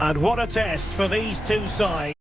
And what a test for these two sides.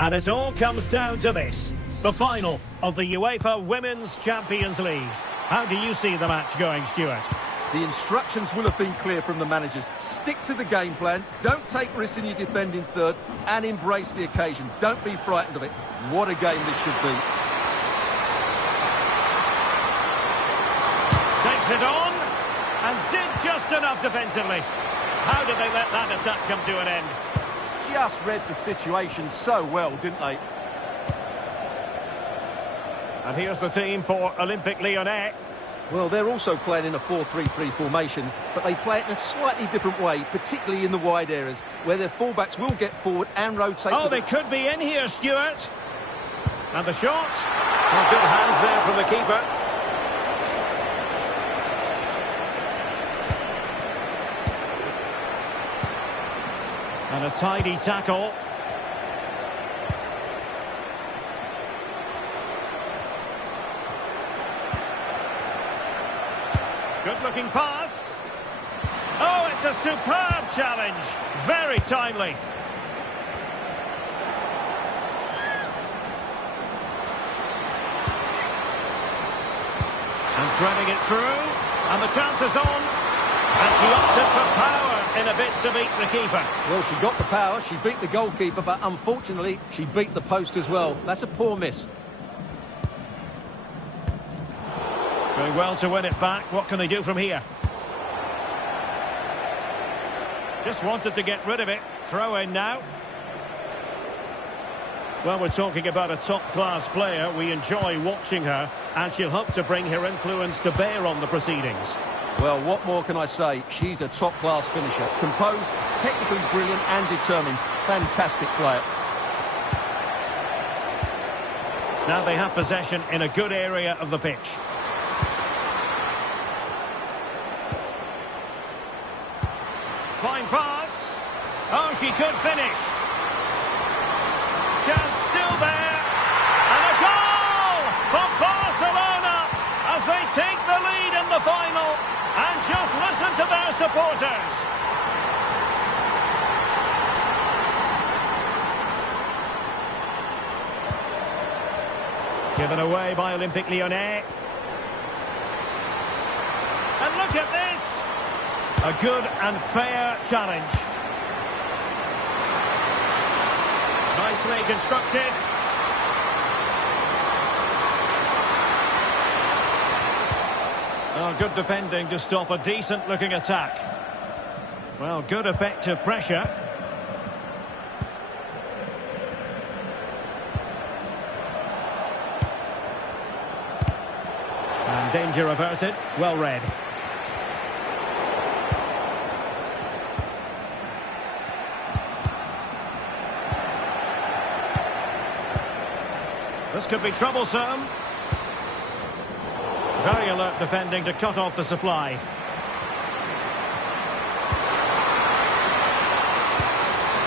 And it all comes down to this, the final of the UEFA Women's Champions League. How do you see the match going, Stuart? The instructions will have been clear from the managers. Stick to the game plan, don't take risks in your defending third, and embrace the occasion. Don't be frightened of it. What a game this should be. Takes it on, and did just enough defensively. How did they let that attack come to an end? Just read the situation so well, didn't they? And here's the team for Olympique Lyonnais. Well, they're also playing in a 4-3-3 formation, but they play it in a slightly different way, particularly in the wide areas, where their fullbacks will get forward and rotate. Oh, they could be in here, Stuart. And the shot. Oh, good hands there from the keeper. And a tidy tackle. Good-looking pass. Oh, it's a superb challenge. Very timely. And threading it through. And the chance is on. And she opted for power in a bid to beat the keeper. Well, she got the power, she beat the goalkeeper, but unfortunately, she beat the post as well. That's a poor miss. Doing well to win it back. What can they do from here? Just wanted to get rid of it. Throw in now. Well, we're talking about a top-class player. We enjoy watching her, and she'll hope to bring her influence to bear on the proceedings. Well, what more can I say? She's a top-class finisher. Composed, technically brilliant and determined. Fantastic player. Now they have possession in a good area of the pitch. Fine pass. Oh, she could finish. Chance still there. And a goal for Barcelona as they take the lead in the final. And just listen to their supporters. Given away by Olympique Lyonnais. And look at this. A good and fair challenge. Nicely constructed. Oh, good defending to stop a decent-looking attack. Well, good effective pressure. And danger averted. Well read. This could be troublesome. Very alert defending to cut off the supply.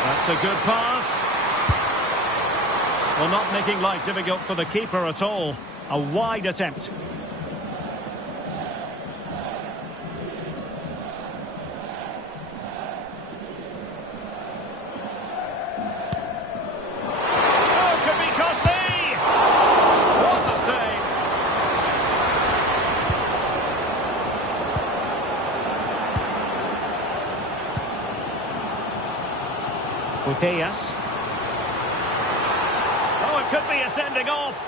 That's a good pass. Well, not making life difficult for the keeper at all. A wide attempt. Putellas. Oh, it could be a sending off.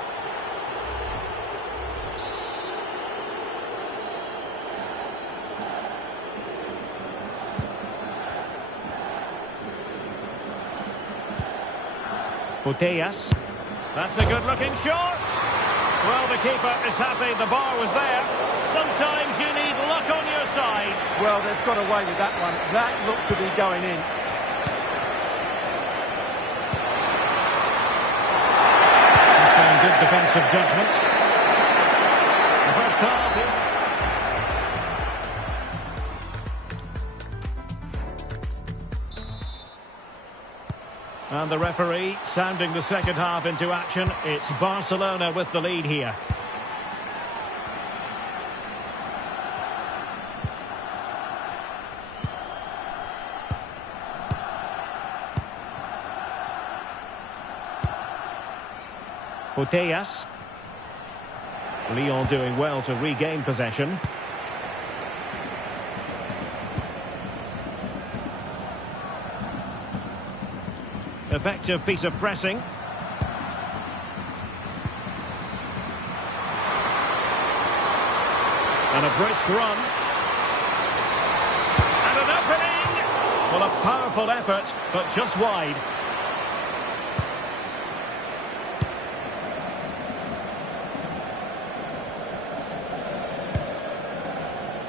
Putellas. That's a good-looking shot. Well, the keeper is happy the bar was there. Sometimes you need luck on your side. Well, they've got away with that one. That looked to be going in. Good defensive judgment. The first half. And the referee sounding the second half into action. It's Barcelona with the lead here. Putellas. Lyon doing well to regain possession. Effective piece of pressing. And a brisk run. And an opening! Well, a powerful effort, but just wide.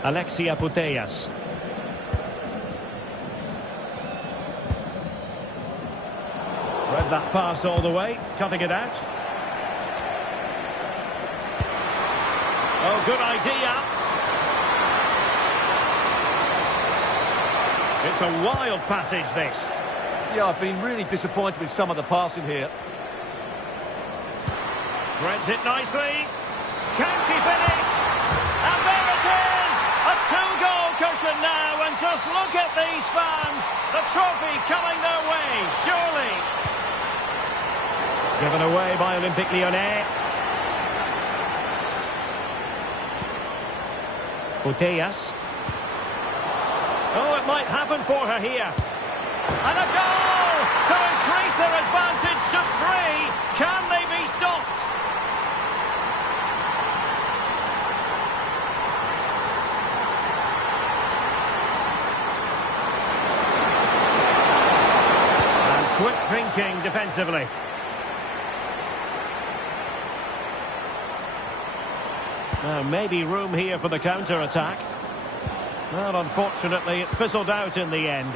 Alexia Putellas. Read that pass all the way, cutting it out. Oh, good idea. It's a wild passage, this. Yeah, I've been really disappointed with some of the passing here. Threads it nicely. Can she finish? And there it is! A two-goal cushion now, and just look at these fans. The trophy coming their way, surely. Given away by Olympique Lyonnais. Putellas. Oh, it might happen for her here. And a goal to increase their advantage to 3. Can they be stopped? And quick thinking defensively. Now, maybe room here for the counter-attack. Well, unfortunately, it fizzled out in the end.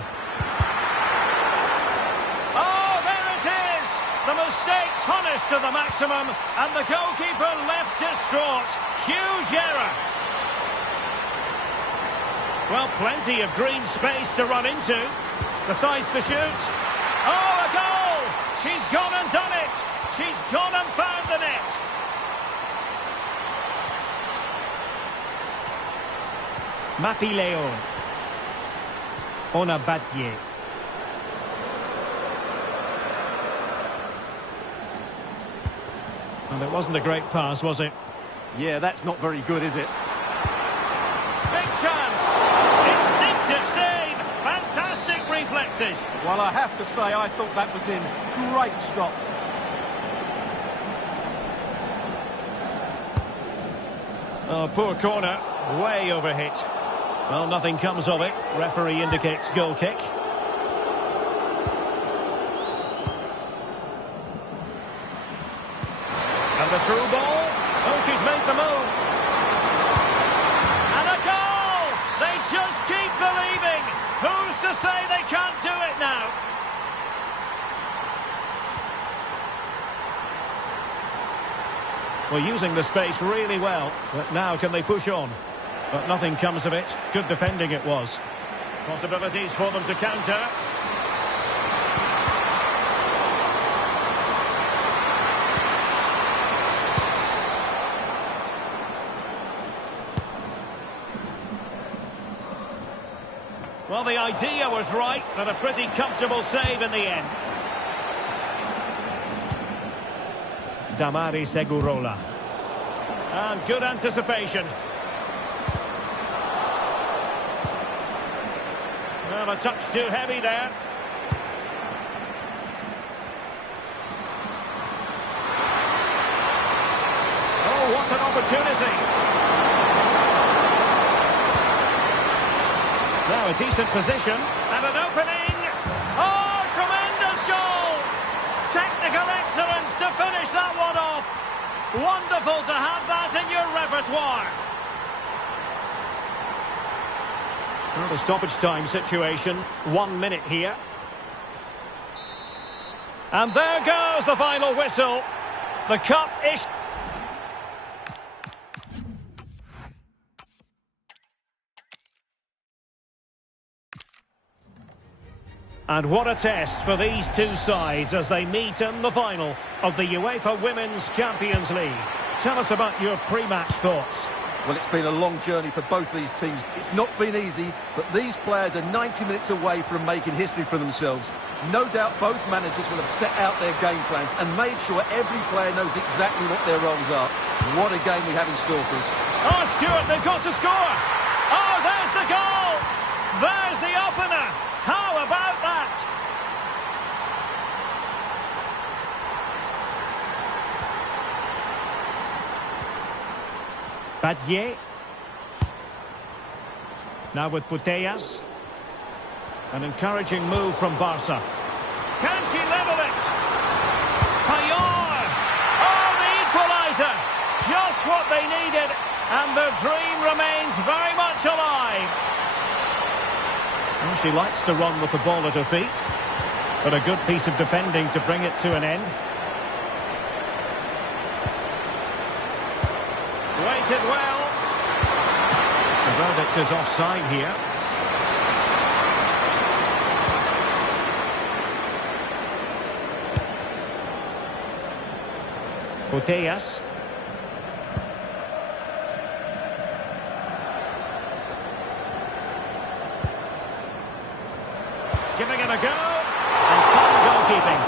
Oh, there it is! The mistake punished to the maximum, and the goalkeeper left distraught. Huge error. Well, plenty of green space to run into. Decides to shoot. Oh, a goal! She's gone and done it! She's gone and found the net! Mapileo. Ona Battier. And it wasn't a great pass, was it? Yeah, that's not very good, is it? Big chance! Instinctive save! Fantastic reflexes! Well, I have to say, I thought that was in. Great stop. Oh, poor corner. Way overhit. Well, nothing comes of it. Referee indicates goal kick. And the through ball. Oh, she's made the move. And a goal! They just keep believing. Who's to say they can't do it now? Well, using the space really well. But now can they push on? But nothing comes of it. Good defending it was. Possibilities for them to counter. Well, the idea was right, but a pretty comfortable save in the end. Damari Segurola. And good anticipation. Well, a touch too heavy there. Oh, what an opportunity. Now a decent position. And an opening. Oh, tremendous goal. Technical excellence to finish that one off. Wonderful to have that in your repertoire. Well, the stoppage time situation, 1 minute here. And there goes the final whistle. The cup is... And what a test for these two sides as they meet in the final of the UEFA Women's Champions League. Tell us about your pre-match thoughts. Well, it's been a long journey for both these teams. It's not been easy, but these players are 90 minutes away from making history for themselves. No doubt both managers will have set out their game plans and made sure every player knows exactly what their roles are. What a game we have in store for us. Oh, Stuart, they've got to score. Oh, there's the goal. There's the opener. How about that? Badier. Now with Putellas. An encouraging move from Barca. Can she level it? Payol. Oh, the equaliser. Just what they needed. And their dream remains very much alive. Well, she likes to run with the ball at her feet. But a good piece of defending to bring it to an end. Waited well. The verdict is offside here. Putellas. Giving it a go. And fine goalkeeping.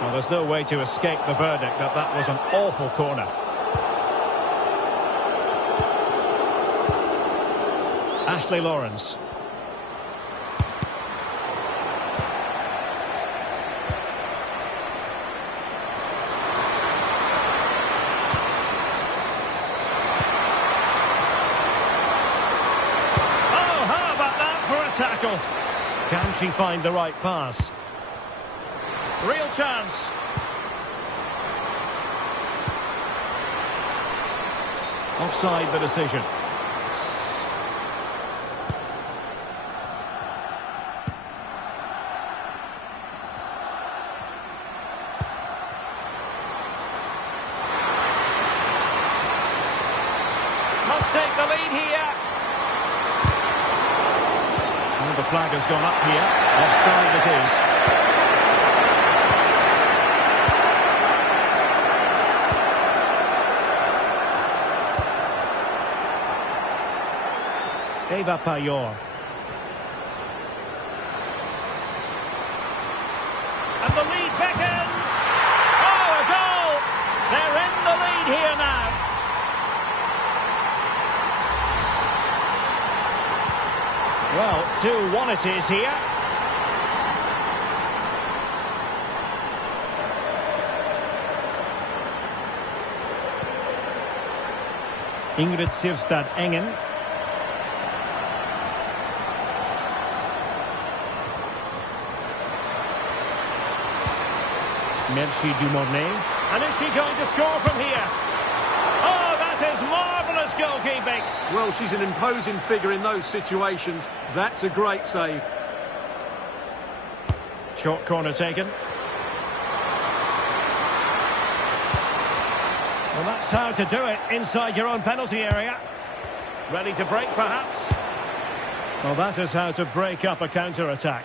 Well, there's no way to escape the verdict that that was an awful corner. Ashley Lawrence. Oh, how about that for a tackle? Can she find the right pass? Real chance. Offside the decision. Must take the lead here. And the flag has gone up here. Offside it is. Eva Payol. And the lead beckons. Oh, a goal! They're in the lead here now. Well, 2-1 it is here. Ingrid Sivstad Engen. Merci Dumornay. And is she going to score from here? Oh, that is marvellous goalkeeping. Well, she's an imposing figure in those situations. That's a great save. Short corner taken. Well, that's how to do it inside your own penalty area. Ready to break, perhaps? Well, that is how to break up a counter-attack.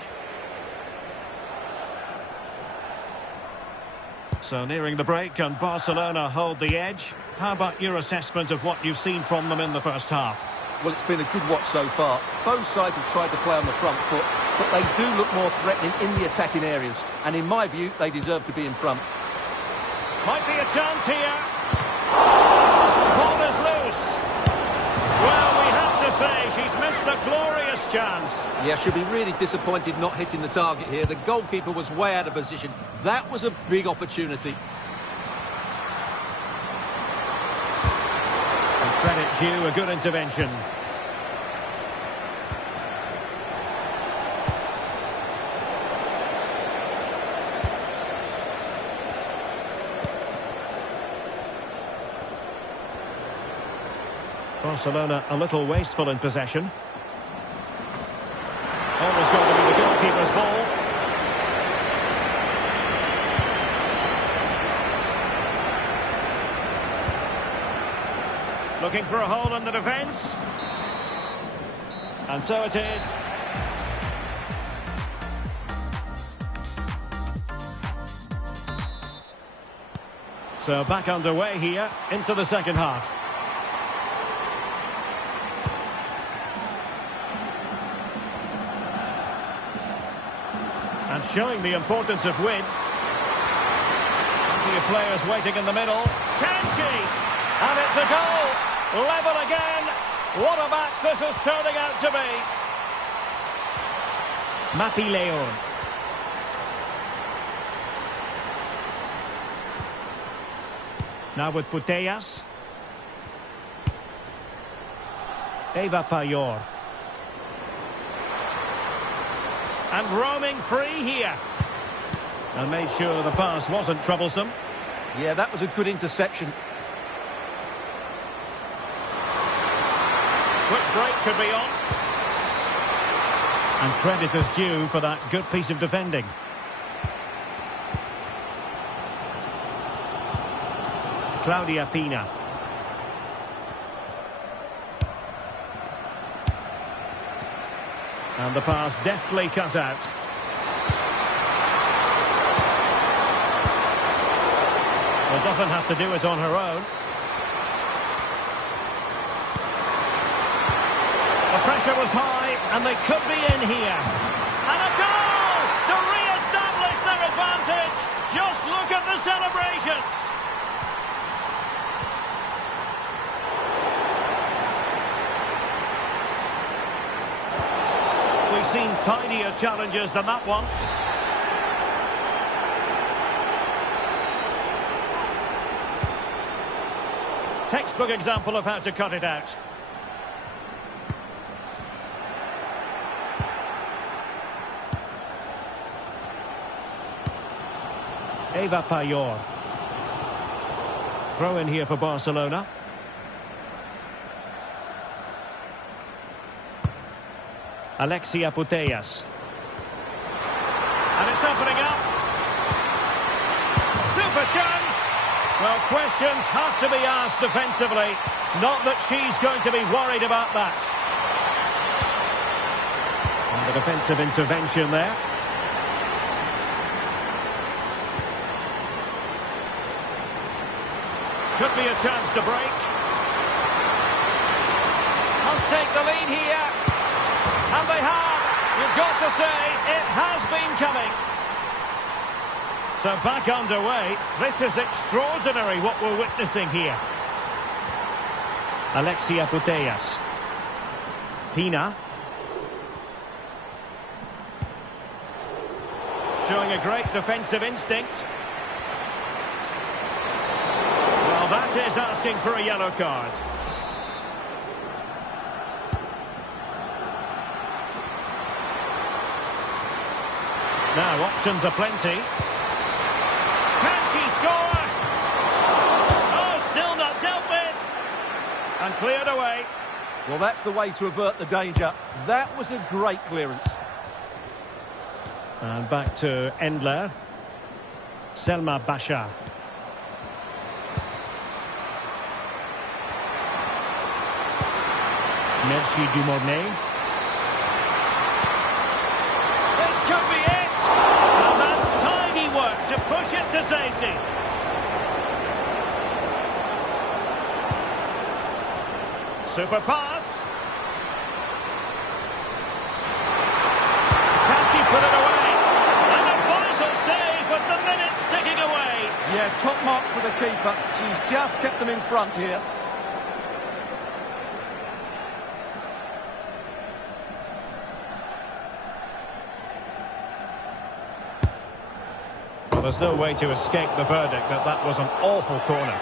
So nearing the break, and Barcelona hold the edge. How about your assessment of what you've seen from them in the first half? Well, it's been a good watch so far. Both sides have tried to play on the front foot, but they do look more threatening in the attacking areas. And in my view, they deserve to be in front. Might be a chance here. Ball is loose. Well, we have to say she's missed a glorious chance. Yeah, she'll be really disappointed not hitting the target here. The goalkeeper was way out of position. That was a big opportunity. And credit due, a good intervention. Barcelona a little wasteful in possession. Always going to be the goalkeeper's ball. Looking for a hole in the defence. And so it is. So back underway here into the second half. And showing the importance of width. Plenty of players waiting in the middle. Can she? And it's a goal. Level again. What a match this is turning out to be. Mapi Leon. Now with Putellas. Eva Payor. And roaming free here. And made sure the pass wasn't troublesome. Yeah, that was a good interception. Quick break could be on. And credit is due for that good piece of defending. Claudia Pina. And the pass deftly cut out. Well, doesn't have to do it on her own. The pressure was high, and they could be in here. And a goal to re-establish their advantage. Just look at the celebrations. We've seen tidier challenges than that one. Textbook example of how to cut it out. Eva Payor. Throw in here for Barcelona. Alexia Putellas. And it's opening up. Super chance. Well, questions have to be asked defensively. Not that she's going to be worried about that. And the defensive intervention there. Could be a chance to break. Must take the lead here. And they have. You've got to say, it has been coming. So back underway. This is extraordinary what we're witnessing here. Alexia Putellas. Pina. Showing a great defensive instinct. Well, that is asking for a yellow card. Now, options are plenty. Can she score? Oh, still not dealt with. And cleared away. Well, that's the way to avert the danger. That was a great clearance. And back to Endler. Selma Bashar. Merci Dumornay. This could be it. And that's tidy work to push it to safety. Super pass. Can she put it away? And a vital save with the minutes ticking away. Yeah, top marks for the keeper. She's just kept them in front here. Well, there's no way to escape the verdict that that was an awful corner.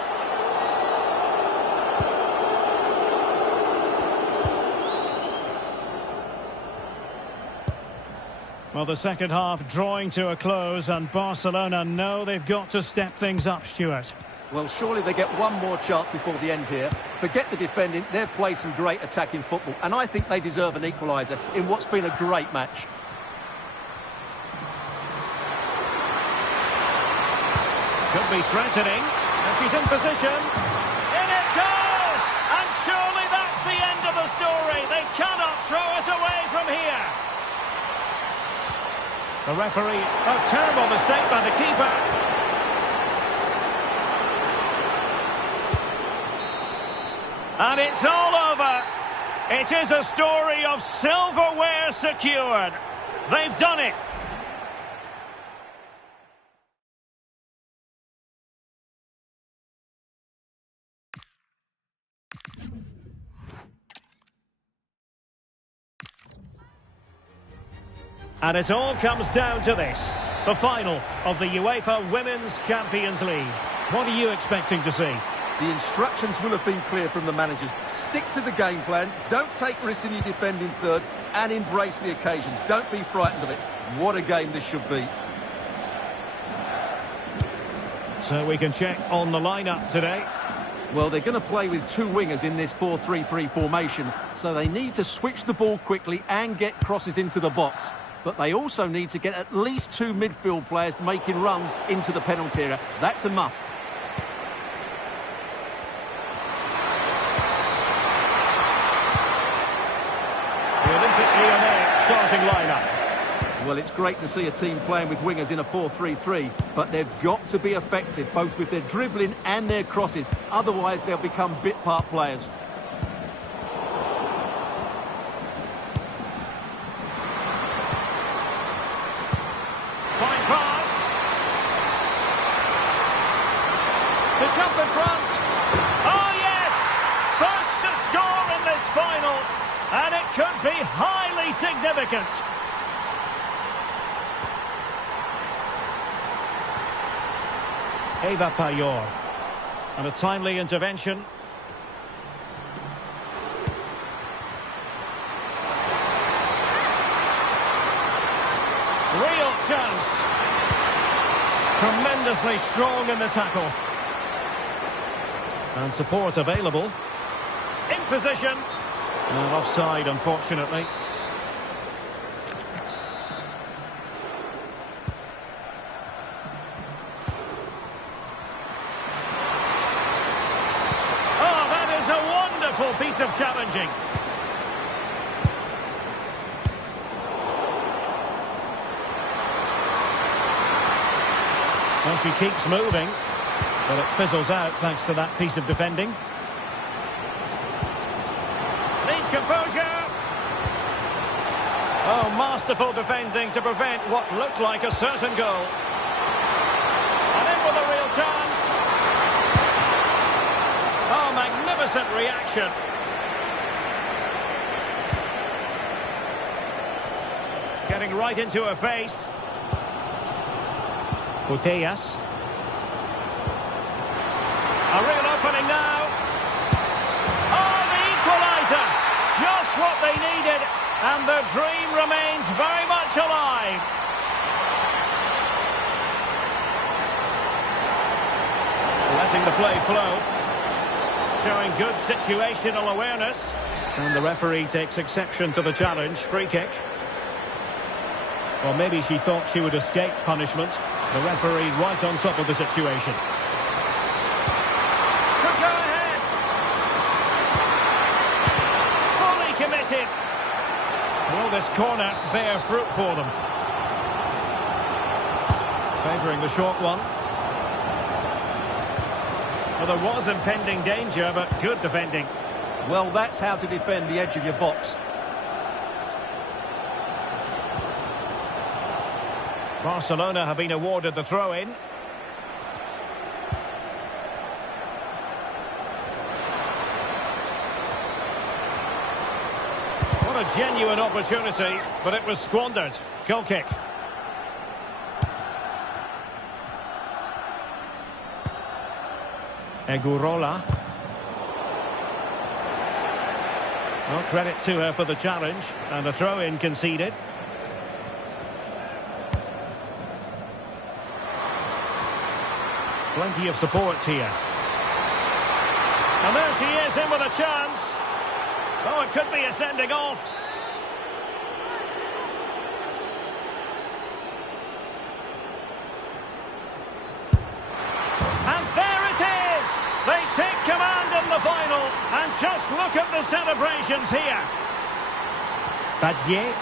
Well, the second half drawing to a close, and Barcelona know they've got to step things up, Stuart. Well, surely they get one more chance before the end here. Forget the defending, they've played some great attacking football, and I think they deserve an equaliser in what's been a great match. Could be threatening, and she's in position. In it goes! And surely that's the end of the story. They cannot throw us away from here. The referee, a terrible mistake by the keeper. And it's all over. It is a story of silverware secured. They've done it. And it all comes down to this, the final of the UEFA Women's Champions League. What are you expecting to see? The instructions will have been clear from the managers. Stick to the game plan, don't take risks in your defending third, and embrace the occasion. Don't be frightened of it. What a game this should be. So we can check on the lineup today. Well, they're going to play with two wingers in this 4-3-3 formation, so they need to switch the ball quickly and get crosses into the box. But they also need to get at least two midfield players making runs into the penalty area. That's a must. The Olympic Lyonnais starting lineup. Well, it's great to see a team playing with wingers in a 4-3-3, but they've got to be effective, both with their dribbling and their crosses. Otherwise, they'll become bit-part players. Fine pass. To jump in front. Oh, yes! First to score in this final. And it could be highly significant. Eva Payor. And a timely intervention. Real chance. Tremendously strong in the tackle. And support available. In position. And offside, unfortunately. Oh, that is a wonderful piece of challenging. Well, she keeps moving, but it fizzles out thanks to that piece of defending. Needs composure. Oh, masterful defending to prevent what looked like a certain goal. And in with a real chance. Oh, magnificent reaction. Getting right into her face. Putellas. A real opening now. Oh, the equaliser! Just what they needed, and the dream remains very much alive. Letting the play flow. Showing good situational awareness. And the referee takes exception to the challenge. Free kick. Well, maybe she thought she would escape punishment. The referee right on top of the situation. Could go ahead. Fully committed. Will this corner bear fruit for them? Favouring the short one. Well, there was impending danger, but good defending. Well, that's how to defend the edge of your box. Barcelona have been awarded the throw-in. What a genuine opportunity, but it was squandered. Goal kick. Egurola. Well, credit to her for the challenge, and a throw-in conceded. Plenty of support here. And there she is, in with a chance. Oh, it could be a sending off. And there it is! They take command in the final. And just look at the celebrations here. Badier.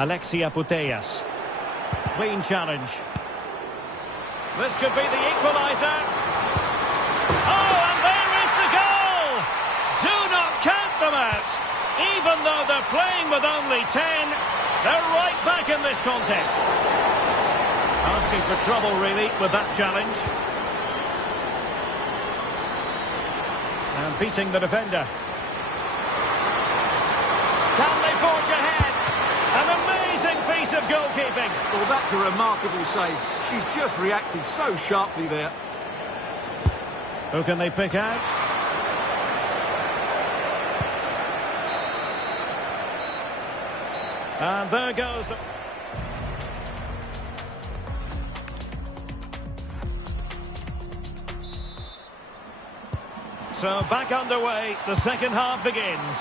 Alexia Putellas. clean challenge. This could be the equaliser. Oh, and there is the goal! Do not count them out. Even though they're playing with only 10, they're right back in this contest. Asking for trouble, really, with that challenge. And beating the defender. Can they forge ahead? An amazing piece of goalkeeping. Well, that's a remarkable save. She's just reacted so sharply there. Who can they pick out? And there goes the... So back underway, the second half begins.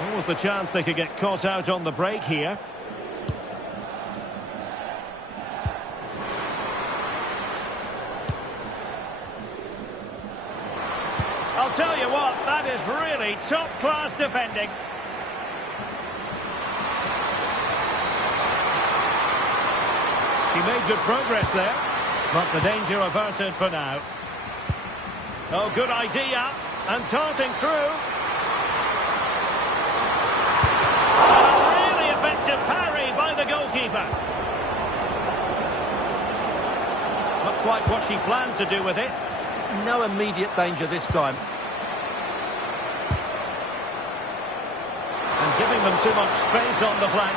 What was the chance they could get caught out on the break here? I'll tell you what, that is really top-class defending. He made good progress there, but the danger averted for now. Oh, good idea, and darting through. And a really effective parry by the goalkeeper. Not quite what she planned to do with it. No immediate danger this time. And giving them too much space on the flank.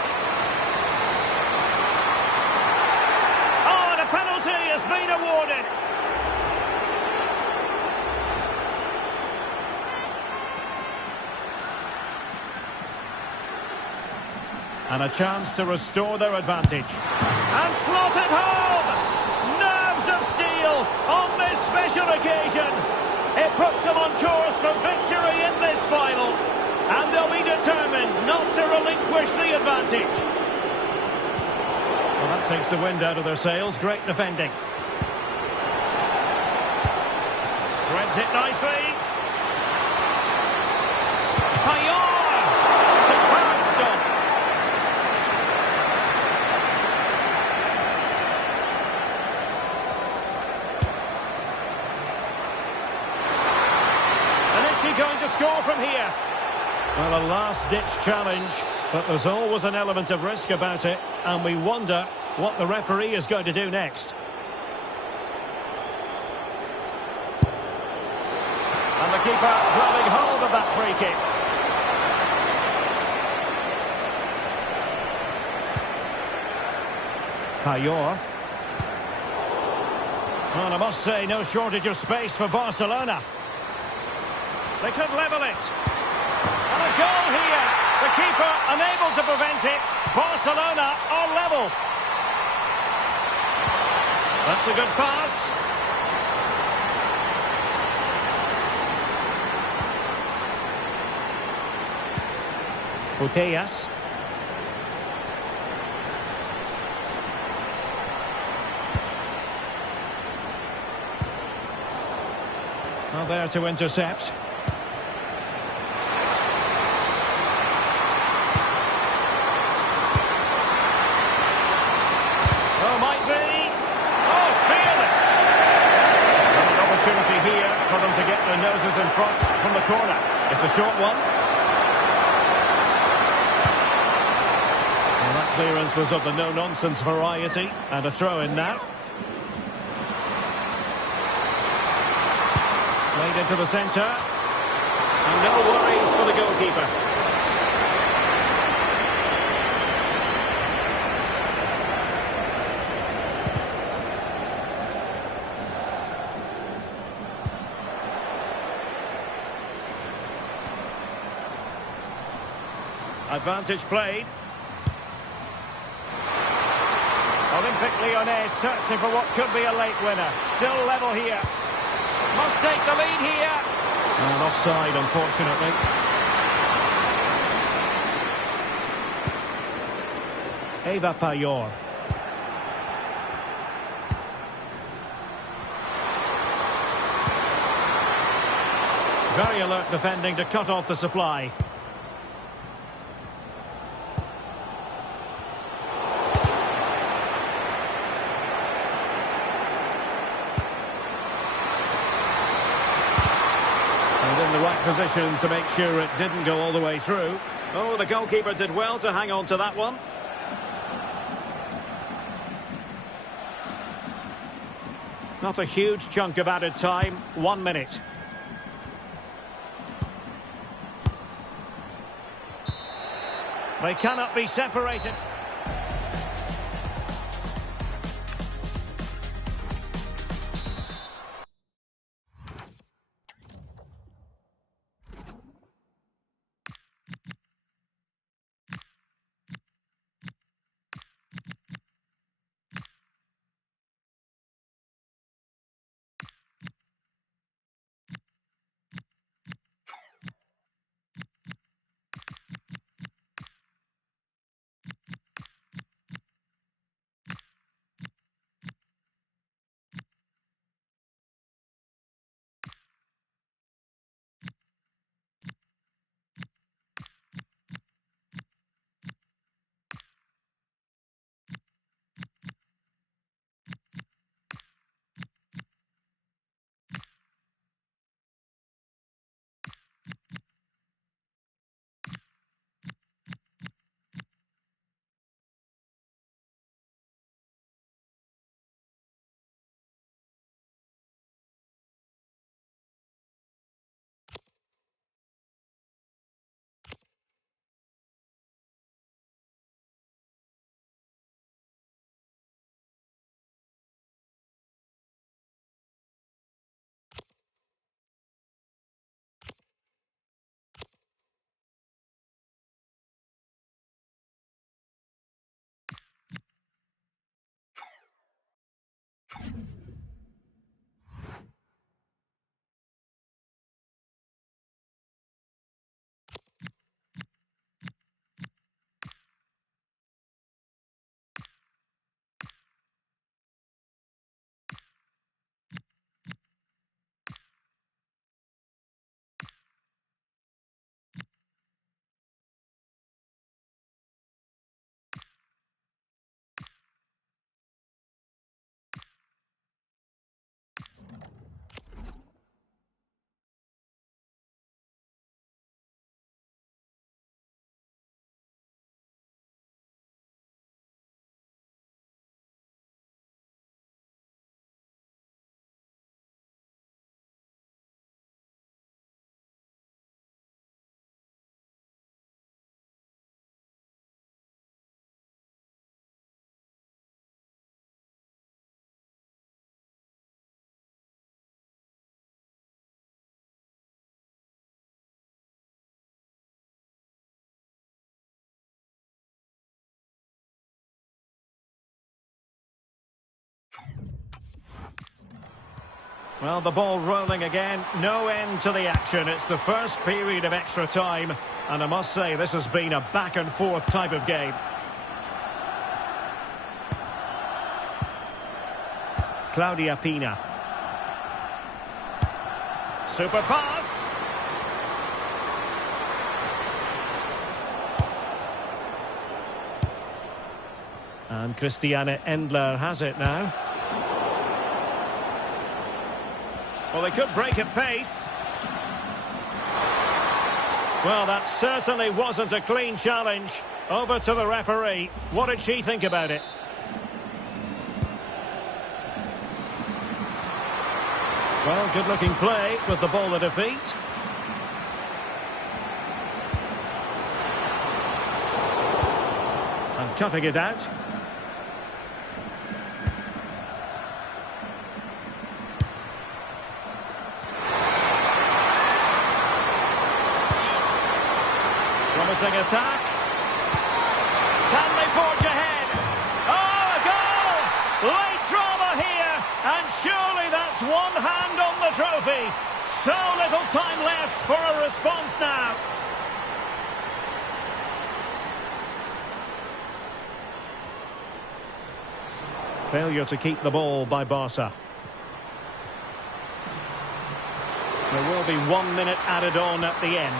Oh, and a penalty has been awarded. And a chance to restore their advantage. And slotted home! Nerves of steel on this special occasion. It puts them on course for victory in this final. And they'll be determined not to relinquish the advantage. Well, that takes the wind out of their sails. Great defending. Threads it nicely. Payor! Superb stop. And is she going to score from here? Well, a last-ditch challenge, but there's always an element of risk about it, and we wonder what the referee is going to do next. And the keeper grabbing hold of that free kick. Payor. Well, I must say, no shortage of space for Barcelona. They could level it. And a goal here. The keeper unable to prevent it. Barcelona are level. That's a good pass. Putellas. Well, there to intercept. Oh, might be. Oh, fearless. An opportunity here for them to get their noses in front from the corner. It's a short one. Well, that clearance was of the no-nonsense variety. And a throw-in now. Played into the centre. And no worries for the goalkeeper. Advantage played. Olympique Lyonnais searching for what could be a late winner. Still level here. Must take the lead here. And offside, unfortunately. Eva Payor. Very alert defending to cut off the supply. And in the right position to make sure it didn't go all the way through. Oh, the goalkeeper did well to hang on to that one. Not a huge chunk of added time. 1 minute. They cannot be separated. Well, the ball rolling again. No end to the action. It's the first period of extra time. And I must say, this has been a back-and-forth type of game. Claudia Pina. Super pass. And Christiane Endler has it now. Well, they could break at pace. Well, that certainly wasn't a clean challenge. Over to the referee. What did she think about it? Well, good-looking play with the ball at her feet. And cutting it out. Promising attack. Can they forge ahead? Oh, a goal! Late drama here, and surely that's one hand on the trophy. So little time left for a response now. Failure to keep the ball by Barca. There will be 1 minute added on at the end.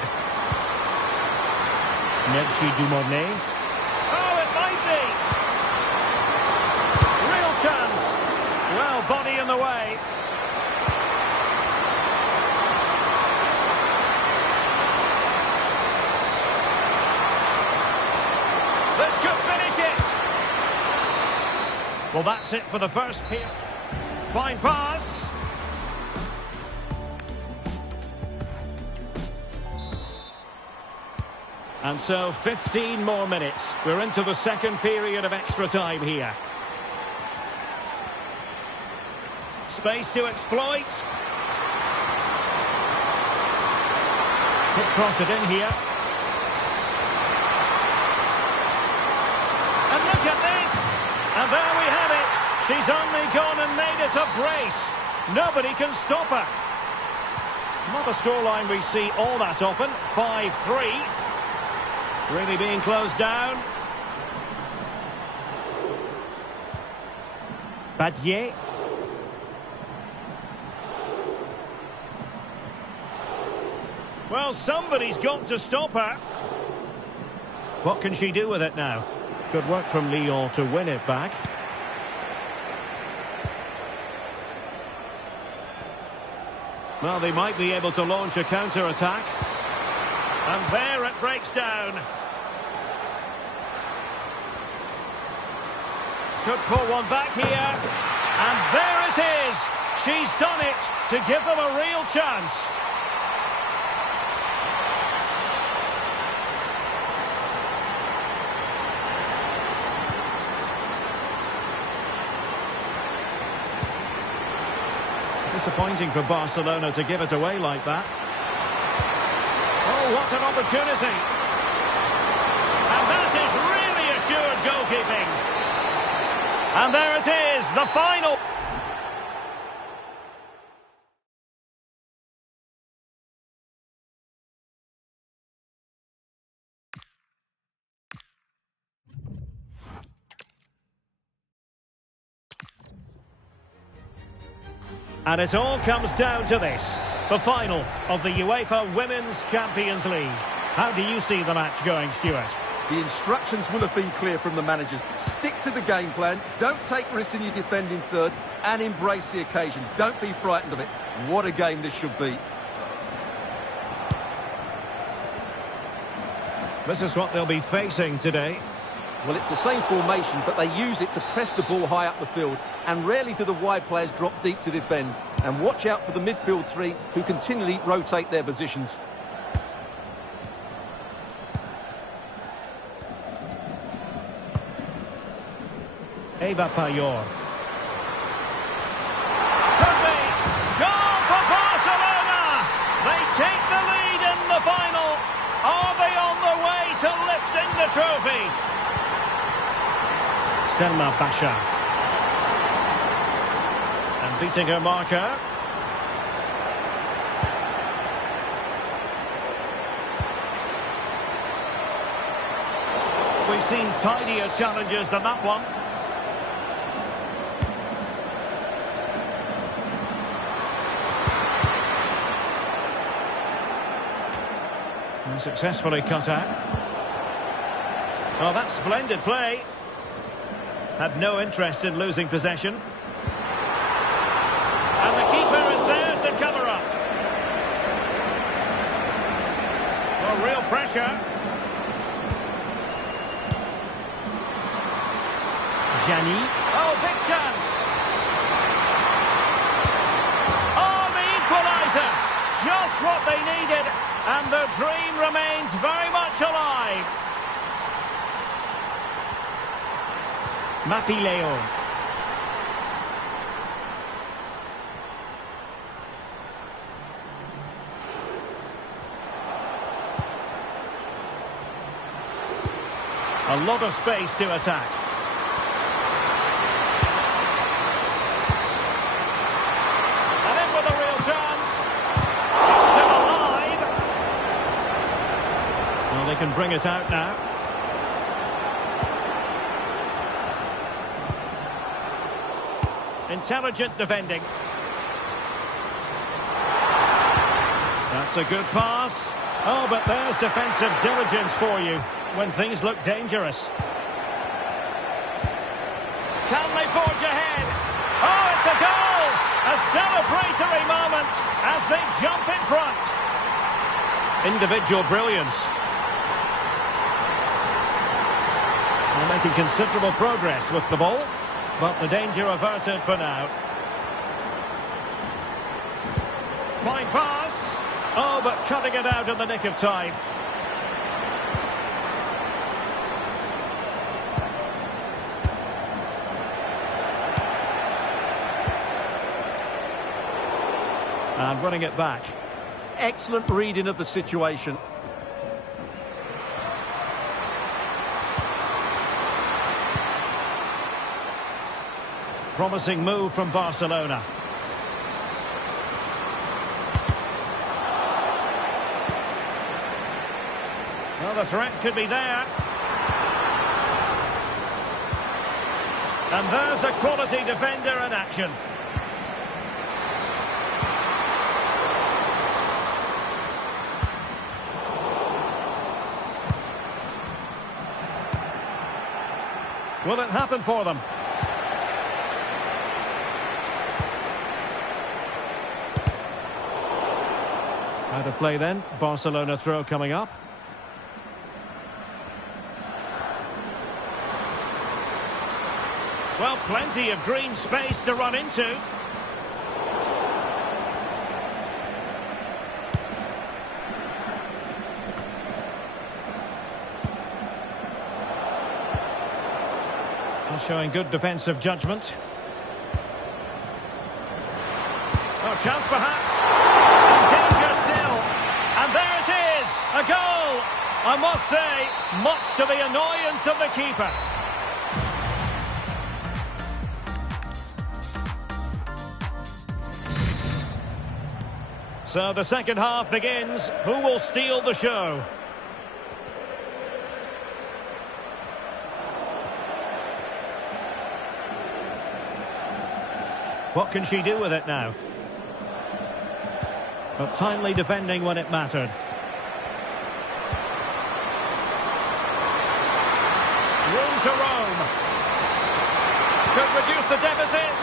Merci Dumornay. Oh, it might be! Real chance. Well, body in the way. This could finish it. Well, that's it for the first period. Fine pass. And so 15 more minutes. We're into the second period of extra time here. Space to exploit. Could cross it in here. And look at this. And there we have it. She's only gone and made it a brace. Nobody can stop her. Not a scoreline we see all that often. 5-3. Really being closed down. Badier. Well, somebody's got to stop her. What can she do with it now? Good work from Lyon to win it back. Well, they might be able to launch a counter-attack. And there it breaks down. Could pull one back here. And there it is. She's done it to give them a real chance. Disappointing for Barcelona to give it away like that. Oh, what an opportunity. And that is really assured goalkeeping. And there it is, the final. And it all comes down to this, the final of the UEFA Women's Champions League. How do you see the match going, Stuart? The instructions will have been clear from the managers. Stick to the game plan, don't take risks in your defending third, and embrace the occasion. Don't be frightened of it. What a game this should be. This is what they'll be facing today. Well, it's the same formation, but they use it to press the ball high up the field, and rarely do the wide players drop deep to defend. And watch out for the midfield three, who continually rotate their positions. Eva Payor. Could be. Goal for Barcelona! They take the lead in the final. Are they on the way to lifting the trophy? Selma Basha. And beating her marker. We've seen tidier challenges than that one. And successfully cut out. Oh, that's splendid play. Had no interest in losing possession. And the keeper is there to cover up. Well, real pressure. Gianni. Oh, big chance. Oh, the equaliser. Just what they needed. And the dream remains very much alive. Mapileo. A lot of space to attack. And in with a real chance. It's still alive. Well, they can bring it out now. Intelligent defending. That's a good pass. Oh, but there's defensive diligence for you when things look dangerous. Can they forge ahead? Oh, it's a goal! A celebratory moment as they jump in front. Individual brilliance. They're making considerable progress with the ball, but the danger averted for now. Fine pass. Oh, but cutting it out in the nick of time. And running it back. Excellent reading of the situation. Promising move from Barcelona. Well, the threat could be there. And there's a quality defender in action. Will it happen for them? Out of play then. Barcelona throw coming up. Well, plenty of green space to run into. Well, showing good defensive judgment. Oh, chance perhaps. And danger still. And there it is, a goal. I must say, much to the annoyance of the keeper. So the second half begins. Who will steal the show? What can she do with it now? But timely defending when it mattered. Room to roam. Could reduce the deficit.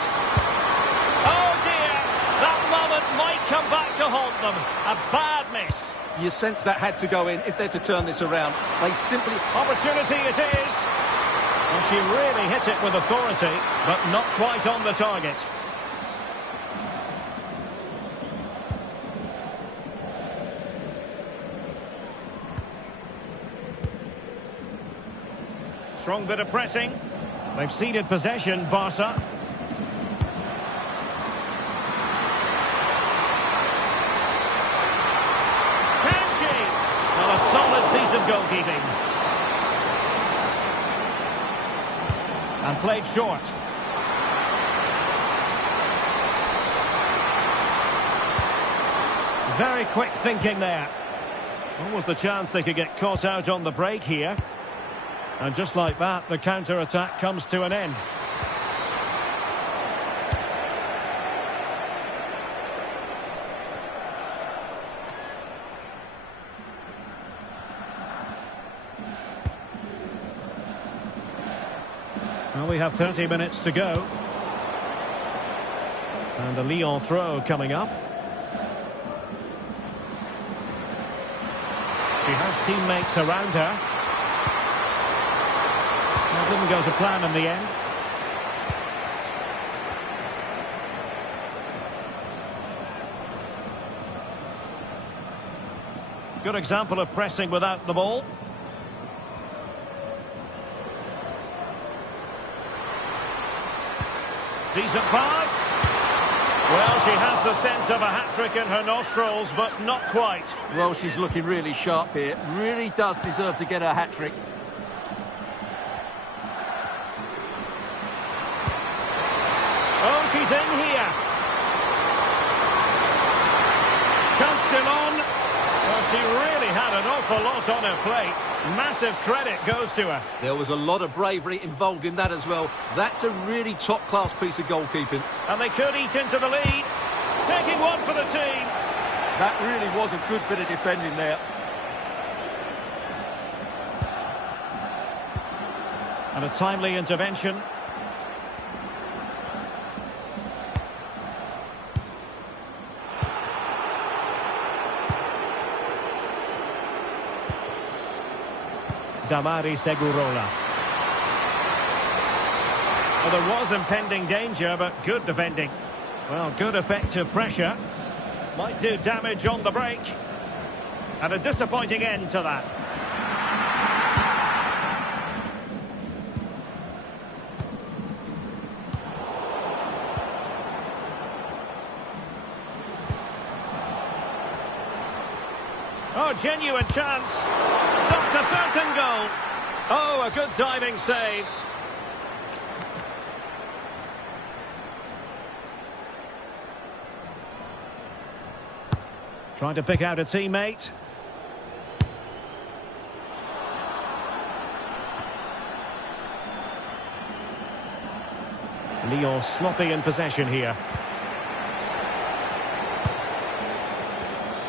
Oh dear, that moment might come back to haunt them. A bad miss. You sense that had to go in if they're to turn this around. They simply... Opportunity it is. Well, she really hit it with authority, but not quite on the target. Strong bit of pressing. They've ceded possession, Barca. Can she? Well, a solid piece of goalkeeping. And played short. Very quick thinking there. What was the chance they could get caught out on the break here? And just like that, the counter-attack comes to an end. Well, we have 30 minutes to go. And the Lyon throw coming up. She has teammates around her. That didn't go to plan in the end. Good example of pressing without the ball. Decent pass. Well, she has the scent of a hat-trick in her nostrils, but not quite. Well, she's looking really sharp here. Really does deserve to get a hat-trick. Oh, she's in here. Chance still on. Well, she really had an awful lot on her plate. Massive credit goes to her. There was a lot of bravery involved in that as well. That's a really top-class piece of goalkeeping. And they could eat into the lead. Taking one for the team. That really was a good bit of defending there. And a timely intervention. Damari Segurola. Well, there was impending danger, but good defending. Well, good effective pressure. Might do damage on the break. And a disappointing end to that. Oh, genuine chance. Stopped a certain goal. Oh, a good diving save. Trying to pick out a teammate. Lyon sloppy in possession here.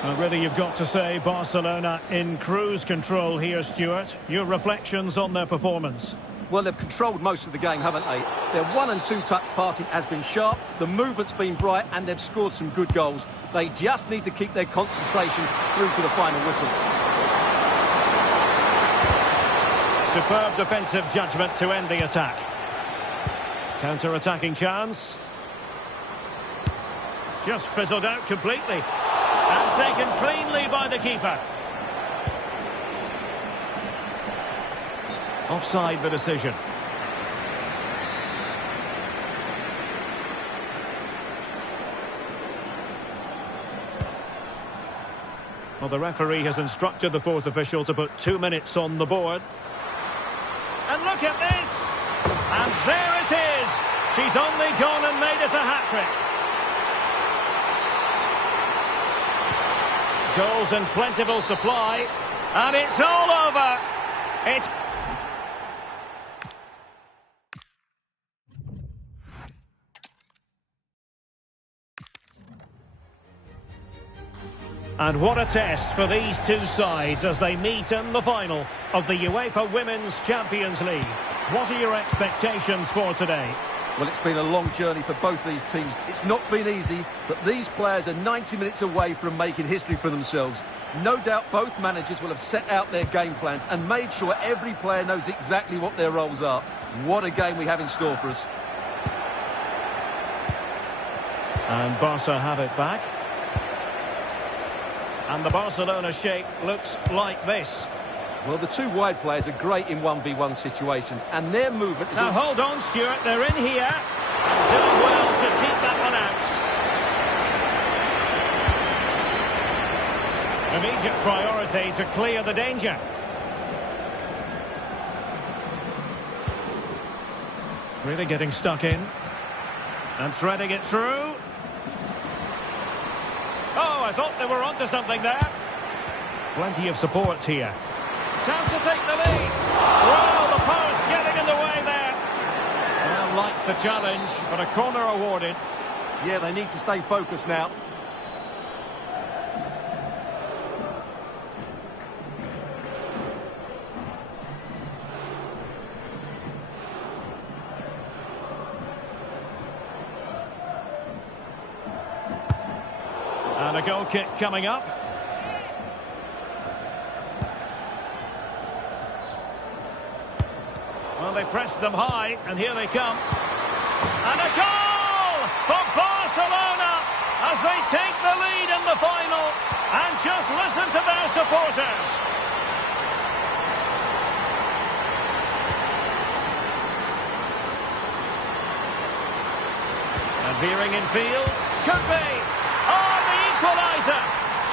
And really, you've got to say Barcelona in cruise control here, Stuart. Your reflections on their performance? Well, they've controlled most of the game, haven't they? Their 1- and 2-touch passing has been sharp, the movement's been bright, and they've scored some good goals. They just need to keep their concentration through to the final whistle. Superb defensive judgment to end the attack. Counter-attacking chance. Just fizzled out completely. And taken cleanly by the keeper. Offside the decision. Well, the referee has instructed the fourth official to put 2 minutes on the board. And look at this! And there it is! She's only gone and made it a hat-trick. Goals in plentiful supply, and it's all over. It's... And what a test for these two sides as they meet in the final of the UEFA Women's Champions League. What are your expectations for today? Well, it's been a long journey for both these teams. It's not been easy, but these players are 90 minutes away from making history for themselves. No doubt both managers will have set out their game plans and made sure every player knows exactly what their roles are. What a game we have in store for us. And Barca have it back. And the Barcelona shape looks like this. Well, the two wide players are great in 1v1 situations, and their movement is... Now, hold on, Stuart. They're in here. And doing well to keep that one out. Immediate priority to clear the danger. Really getting stuck in. And threading it through. Oh, I thought they were onto something there. Plenty of support here. Time to take the lead. Well, the post getting in the way there. Well, like the challenge, but a corner awarded. Yeah, they need to stay focused now. And a goal kick coming up. Well, they pressed them high, and here they come. And a goal for Barcelona as they take the lead in the final. And just listen to their supporters. And veering in field, could be. Oh, the equaliser.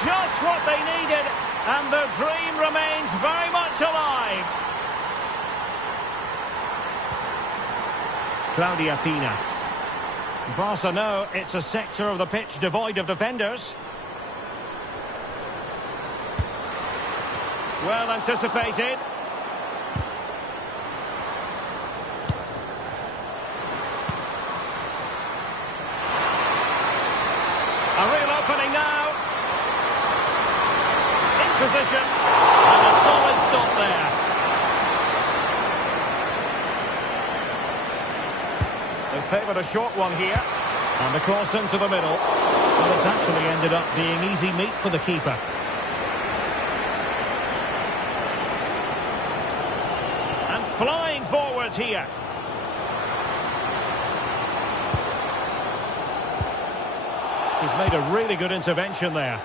Just what they needed, and their dream remains very much alive. Claudia Pina. Barca know it's a sector of the pitch devoid of defenders. Well anticipated. position. And a solid stop there. They favoured a short one here. And the cross into the middle. Well, it's actually ended up being easy meat for the keeper. And flying forwards here. He's made a really good intervention there.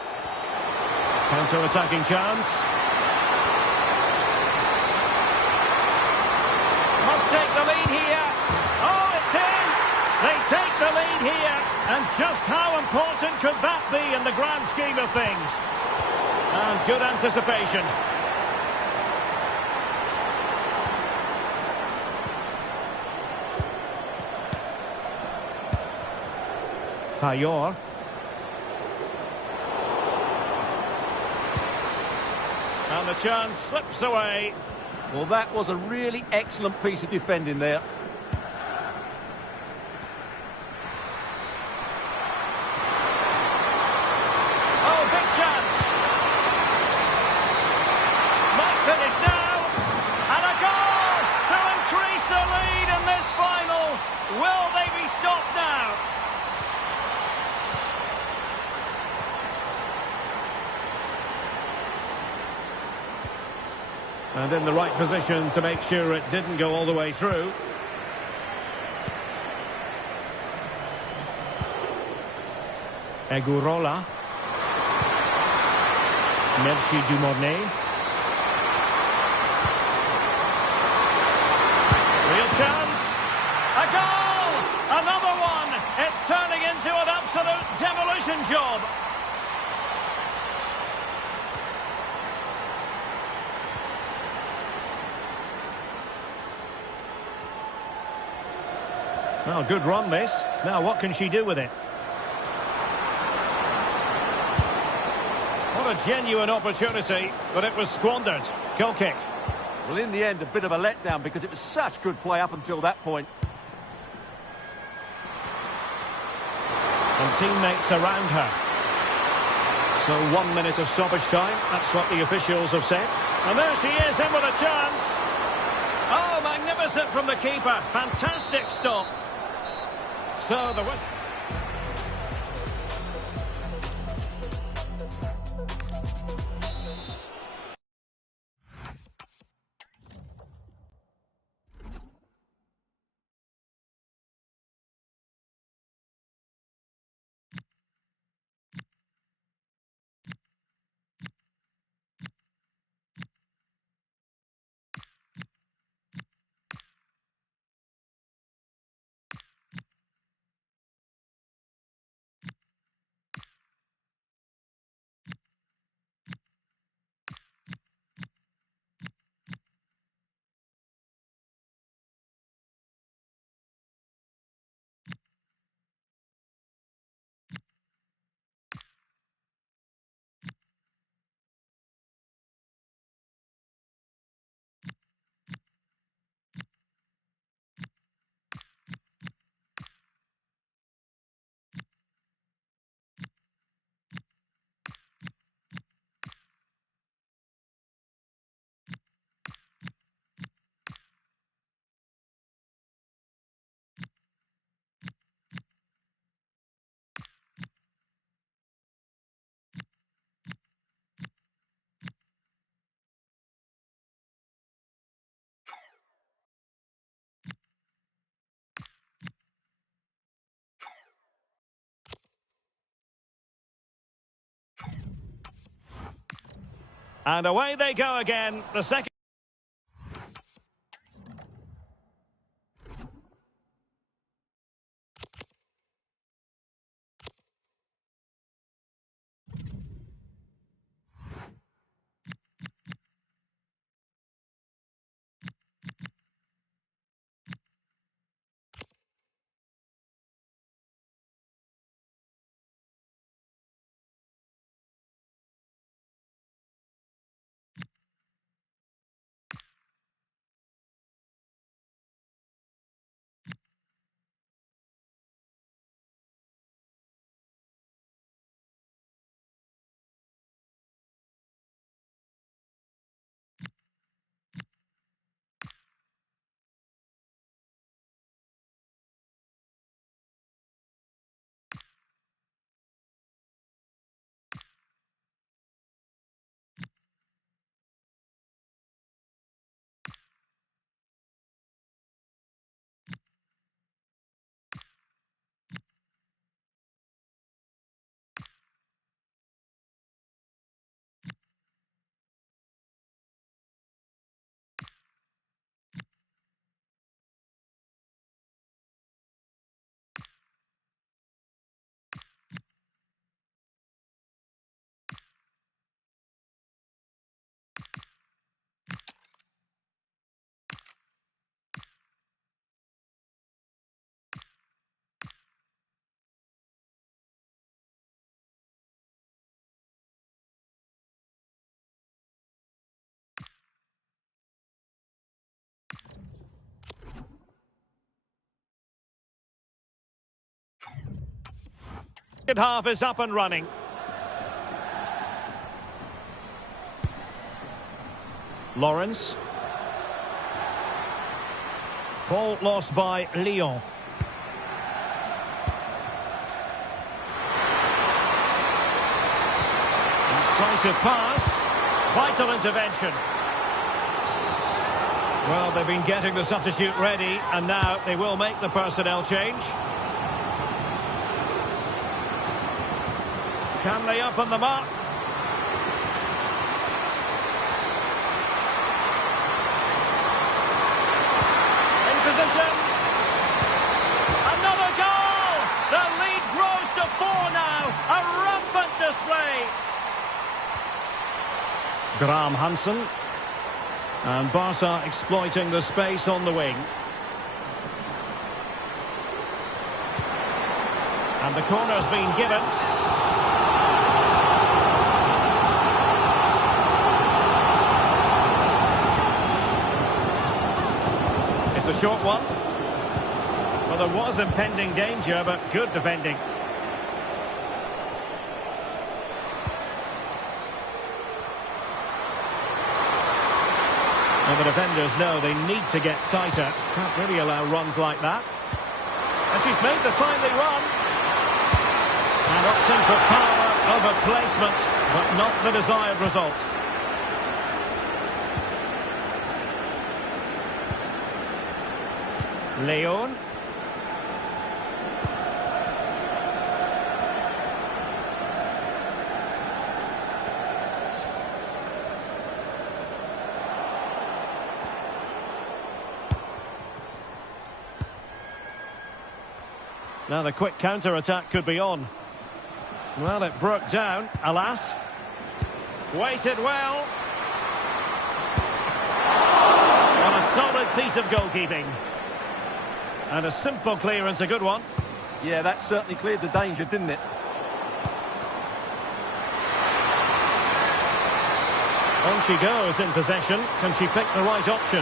Counter-attacking chance. Must take the lead here. Oh, it's in! They take the lead here. And just how important could that be in the grand scheme of things? And good anticipation. Payor. And the chance slips away. Well, that was a really excellent piece of defending there. Oh, big chance. Might finish now. And a goal to increase the lead in this final. Will they be stopped now? And in the right position to make sure it didn't go all the way through. Egurola. Merci Dumornay. Real chance. A goal! Another one! It's turning into an absolute demolition job. Well, good run this. Now what can she do with it? What a genuine opportunity, but it was squandered. Goal kick. Well, in the end, a bit of a letdown because it was such good play up until that point. And teammates around her. So 1 minute of stoppage time. That's what the officials have said. And there she is, in with a chance. Oh, magnificent from the keeper. Fantastic stop. So the... And away they go again. The second... Second half is up and running. Lawrence. Ball lost by Lyon. Incisive pass. Vital intervention. Well, they've been getting the substitute ready, and now they will make the personnel change. Can they open them up? In position. Another goal! The lead grows to 4 now. A rampant display. Graham Hansen. And Barca exploiting the space on the wing. And the corner's been given. It's a short one. Well, there was impending danger, but good defending. Well, the defenders know they need to get tighter. Can't really allow runs like that. And she's made the timely run. And opting for power over placement, but not the desired result. Leon. Now the quick counter-attack could be on. Well, it broke down, alas. Waited well. On a solid piece of goalkeeping. And a simple clearance, a good one. Yeah, that certainly cleared the danger, didn't it? On she goes in possession. Can she pick the right option?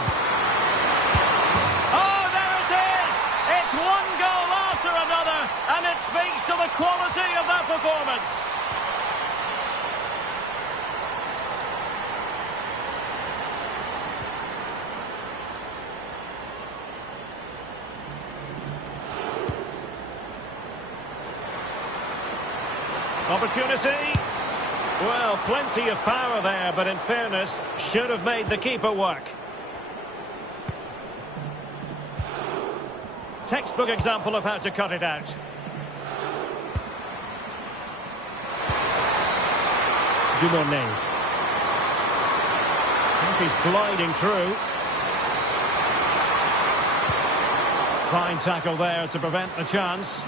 Oh, there it is! It's one goal after another, and it speaks to the quality of that performance. Opportunity. Well, plenty of power there, but in fairness, should have made the keeper work. Textbook example of how to cut it out. Dumonnet. He's gliding through. Fine tackle there to prevent the chance.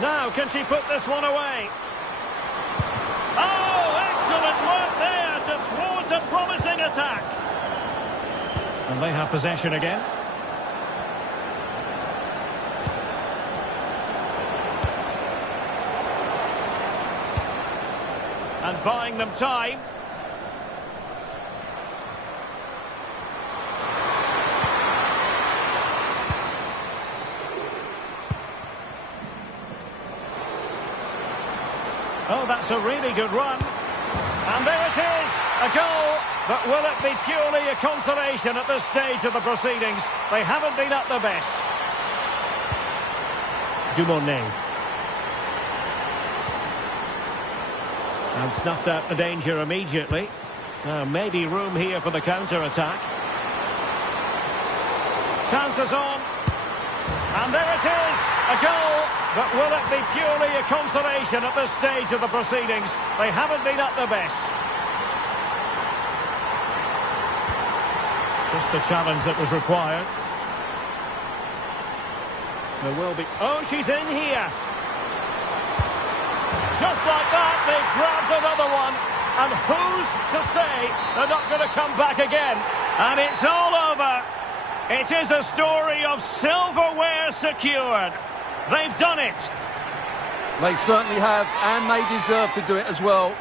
Now, can she put this one away? Oh, excellent work there to thwart a promising attack. And they have possession again. And buying them time. Oh, that's a really good run. And there it is, a goal. But will it be purely a consolation at this stage of the proceedings? They haven't been at their best. Dumonnet. And snuffed out the danger immediately. Now, maybe room here for the counter-attack. Chances on. And there it is, a goal. But will it be purely a consolation at this stage of the proceedings? They haven't been at their best. Just the challenge that was required. There will be... Oh, she's in here. Just like that, they've grabbed another one. And who's to say they're not going to come back again? And it's all over. It is a story of silverware secured. They've done it. They certainly have, and they deserve to do it as well.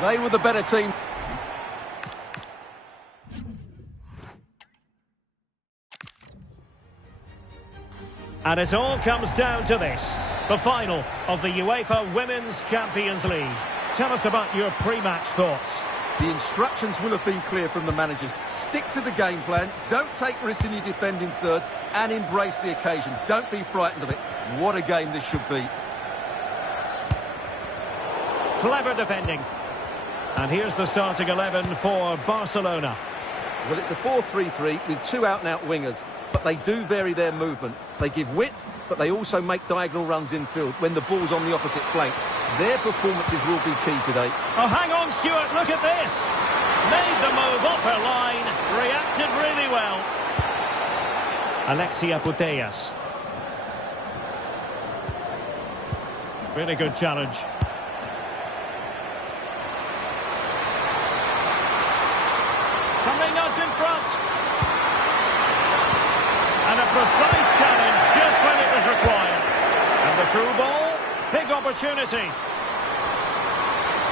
They were the better team. And it all comes down to this, the final of the UEFA Women's Champions League. Tell us about your pre-match thoughts. The instructions will have been clear from the managers. Stick to the game plan, don't take risks in your defending third, and embrace the occasion. Don't be frightened of it. What a game this should be. Clever defending. And here's the starting 11 for Barcelona. Well, it's a 4-3-3 with two out-and-out wingers, but they do vary their movement. They give width, but they also make diagonal runs infield when the ball's on the opposite flank. Their performances will be key today. Oh, hang on, Stuart, look at this. Made the move off her line, reacted really well. Alexia Putellas. Really good challenge. Coming out in front. And a precise challenge just when it was required. And the through ball, big opportunity.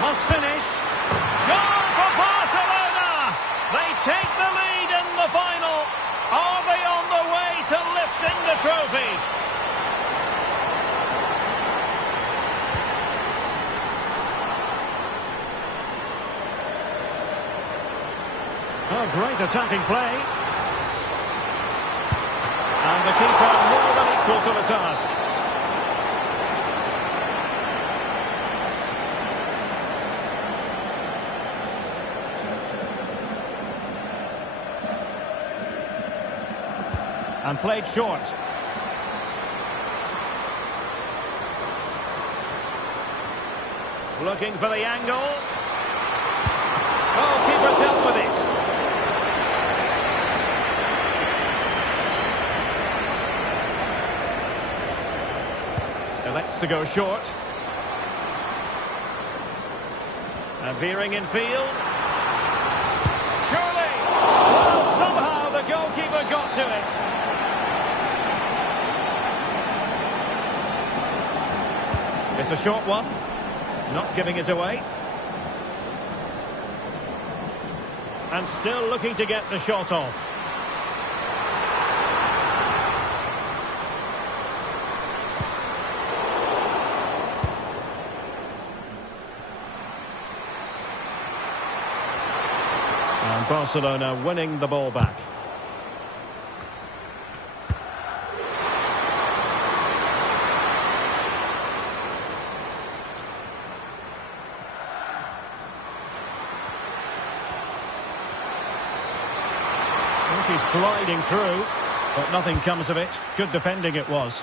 Must finish. Goal for Barcelona! They take the lead in the final. Are they on the way to lifting the trophy? Oh, great attacking play. And the keeper more than equal to the task. And played short. Looking for the angle. Oh, keeper dealt with it. Elects to go short. And veering in field. Surely! Well, somehow the goalkeeper got to it. It's a short one. Not giving it away. And still looking to get the shot off. And Barcelona winning the ball back. She's gliding through, but nothing comes of it. Good defending it was.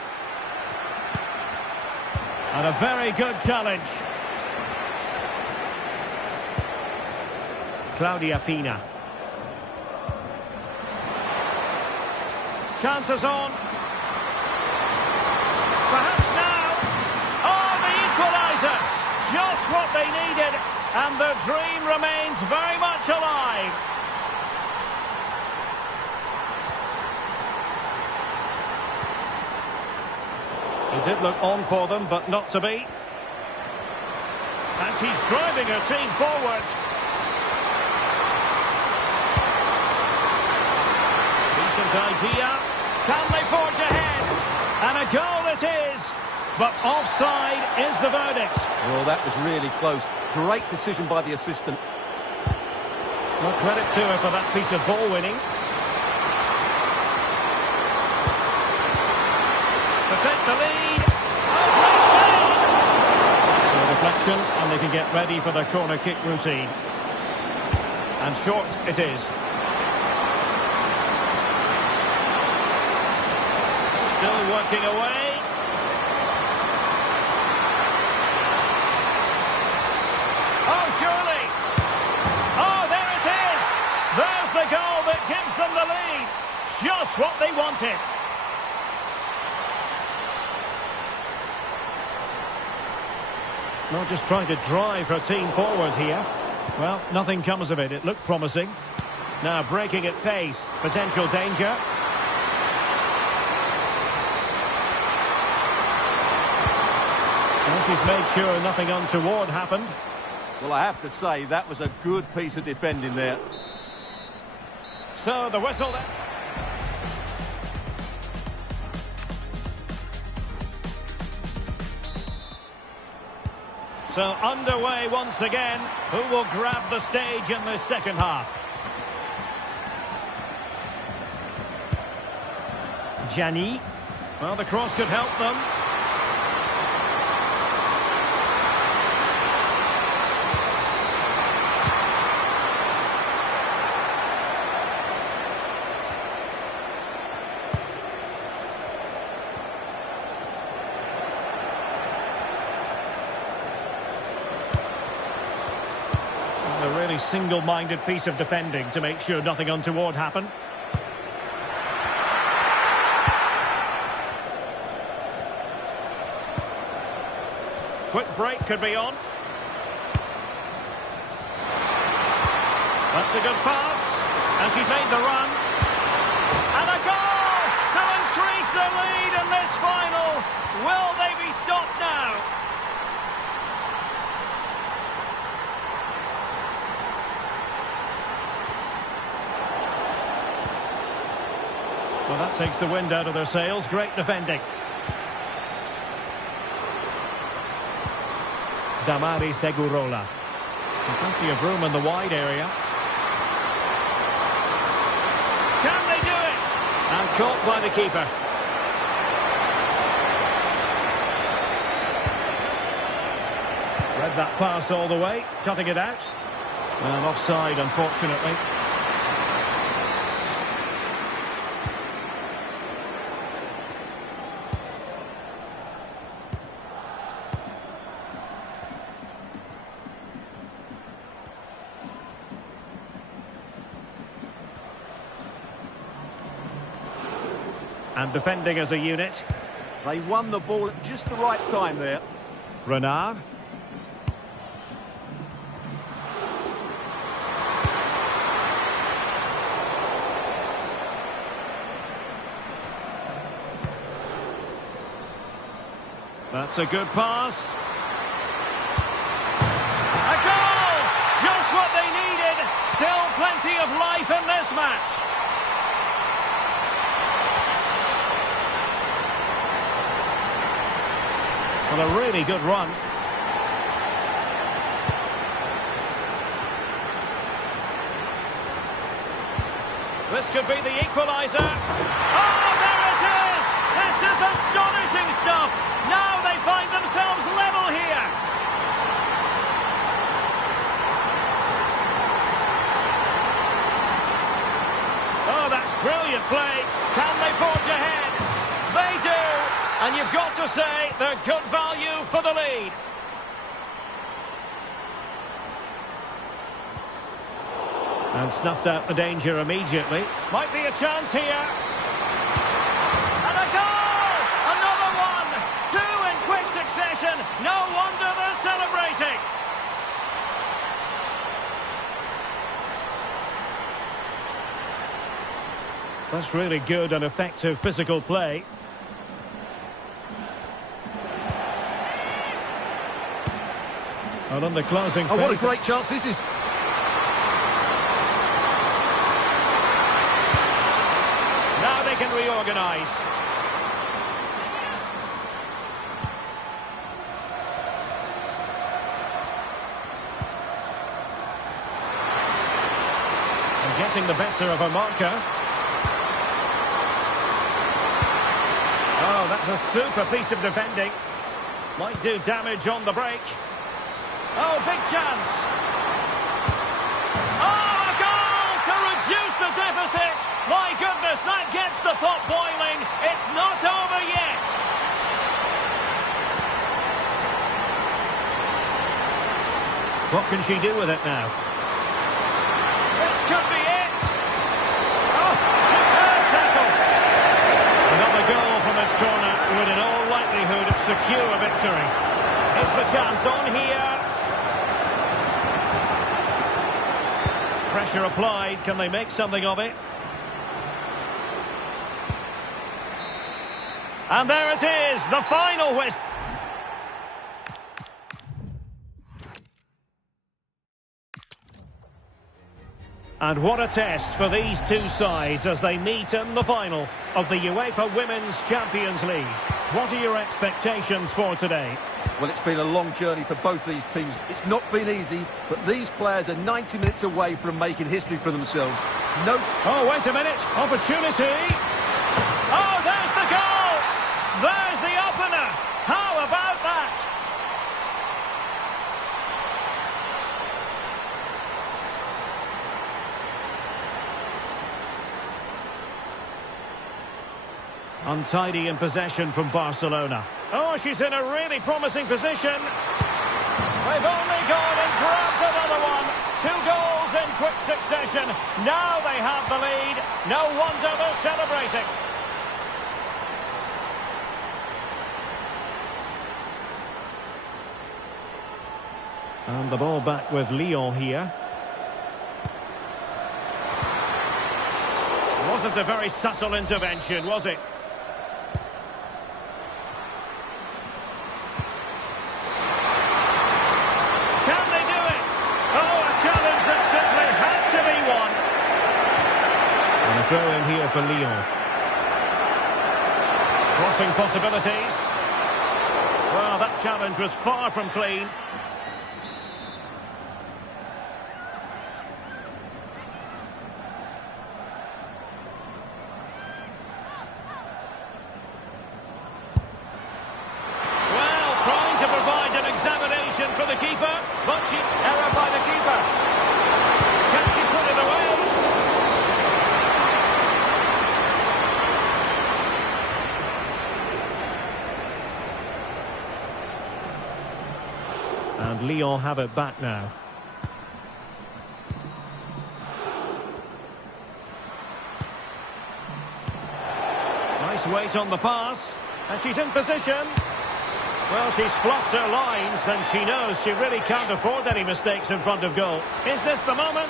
And a very good challenge. Claudia Pina. Chances on. Perhaps now. Oh, the equaliser. Just what they needed. And the dream remains very much alive. It did look on for them, but not to be. And she's driving her team forward. Decent idea. Can they forge ahead? And a goal it is. But offside is the verdict. Well, that was really close. Great decision by the assistant. Well, credit to her for that piece of ball winning. To take the lead. Oh, great save! So a deflection, and they can get ready for the corner kick routine. And short it is. Still working away. Oh, surely! Oh, there it is! There's the goal that gives them the lead. Just what they wanted. Not just trying to drive her team forward here. Well, nothing comes of it. It looked promising. Now breaking at pace. Potential danger. Well, she's made sure nothing untoward happened. Well, I have to say, that was a good piece of defending there. So the whistle then. So underway once again. Who will grab the stage in this second half? Gianni. Well, the cross could help them. A really single-minded piece of defending to make sure nothing untoward happened. Quick break could be on. That's a good pass. And she's made the run. And a goal to increase the lead in this final. Will they be stopped now? Well, that takes the wind out of their sails. Great defending. Damari Segurola. Plenty of room in the wide area. Can they do it? And caught by the keeper. Read that pass all the way, cutting it out. And offside, unfortunately. And defending as a unit. They won the ball at just the right time there. Renard. That's a good pass. A goal! Just what they needed. Still plenty of life in this match. Well, a really good run. This could be the equaliser. Oh, there it is! This is astonishing stuff! Now they find themselves level here. Oh, that's brilliant play. Can they forge ahead? They do! And you've got to say, they're good value for the lead. And snuffed out the danger immediately. Might be a chance here. And a goal! Another one! Two in quick succession. No wonder they're celebrating. That's really good and effective physical play. And on the closing phase. Oh, what a great chance this is. Now they can reorganise. And getting the better of a marker. Oh, that's a super piece of defending. Might do damage on the break. Oh, big chance. Oh, a goal to reduce the deficit. My goodness, that gets the pot boiling. It's not over yet. What can she do with it now? This could be it. Oh, superb tackle. Another goal from this corner would in all likelihood secure a victory. Here's the chance on here. Pressure applied. Can they make something of it? And there it is, the final whistle. And what a test for these two sides as they meet in the final of the UEFA Women's Champions League. What are your expectations for today? Well, it's been a long journey for both these teams. It's not been easy, but these players are 90 minutes away from making history for themselves. No... Oh, wait a minute. Opportunity. Oh, there's the goal! There's the opener! How about that? Untidy in possession from Barcelona. Oh, she's in a really promising position. They've only gone and grabbed another one. 2 goals in quick succession. Now they have the lead. No wonder they're celebrating. And the ball back with Lyon here. Wasn't a very subtle intervention, was it? Can they do it? Oh, a challenge that simply had to be won. And a throw in here for Lyon. Crossing possibilities. Well, that challenge was far from clean. For the keeper, but error by the keeper. Can she put it away? And Lyon have it back now. Nice weight on the pass, and she's in position. Well, she's fluffed her lines, and she knows she really can't afford any mistakes in front of goal. Is this the moment?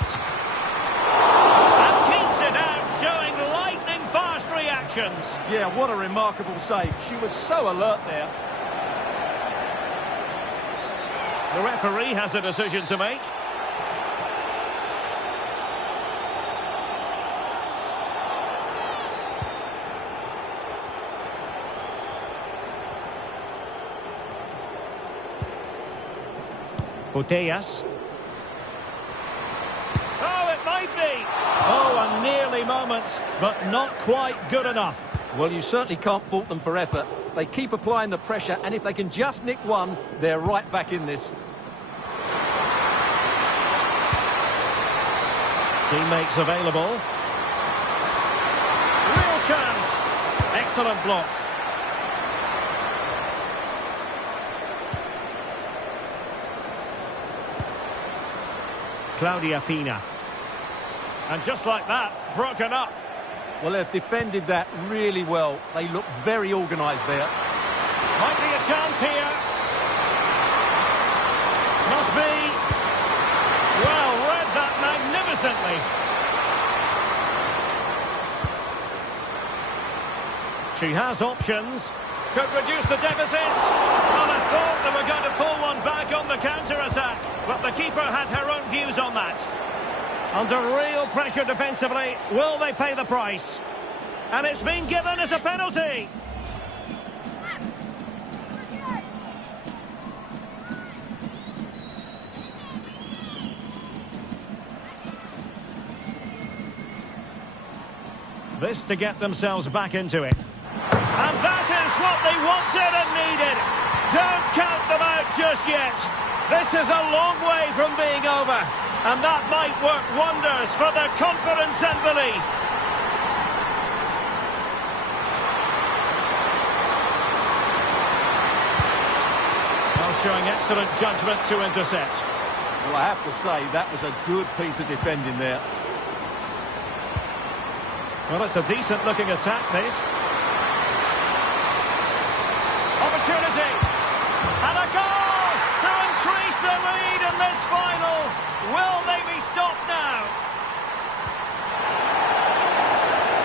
And keeps it out, showing lightning-fast reactions. Yeah, what a remarkable save. She was so alert there. The referee has a decision to make. Putellas. Oh, it might be. Oh, a nearly moment, but not quite good enough. Well, you certainly can't fault them for effort. They keep applying the pressure, and if they can just nick one, they're right back in this. Teammates available. Real chance. Excellent block. Claudia Pina. And just like that, broken up. Well, they've defended that really well. They look very organised there. Might be a chance here. Must be. Well, read that magnificently. She has options. Could reduce the deficit. Well, I thought they were going to pull one back on the counter-attack, but the keeper had her own views on that. Under real pressure defensively, will they pay the price? And it's been given as a penalty. This to get themselves back into it. And that is what they wanted and needed. Don't count them out just yet. This is a long way from being over. And that might work wonders for their confidence and belief. Well, showing excellent judgment to intercept. Well, I have to say, that was a good piece of defending there. Well, it's a decent-looking attack, this. Opportunity. And a goal to increase the lead in this final. Will they be stopped now?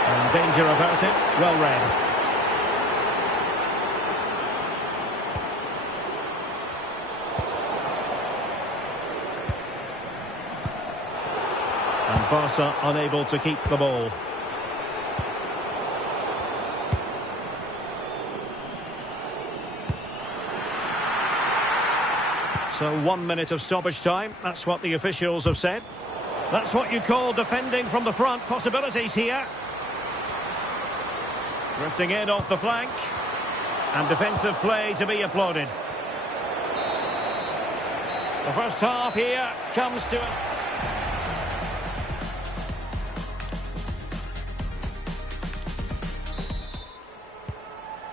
And danger averted. Well read. And Barca unable to keep the ball. So 1 minute of stoppage time. That's what the officials have said. That's what you call defending from the front. Possibilities here. Drifting in off the flank. And defensive play to be applauded. The first half here comes to an...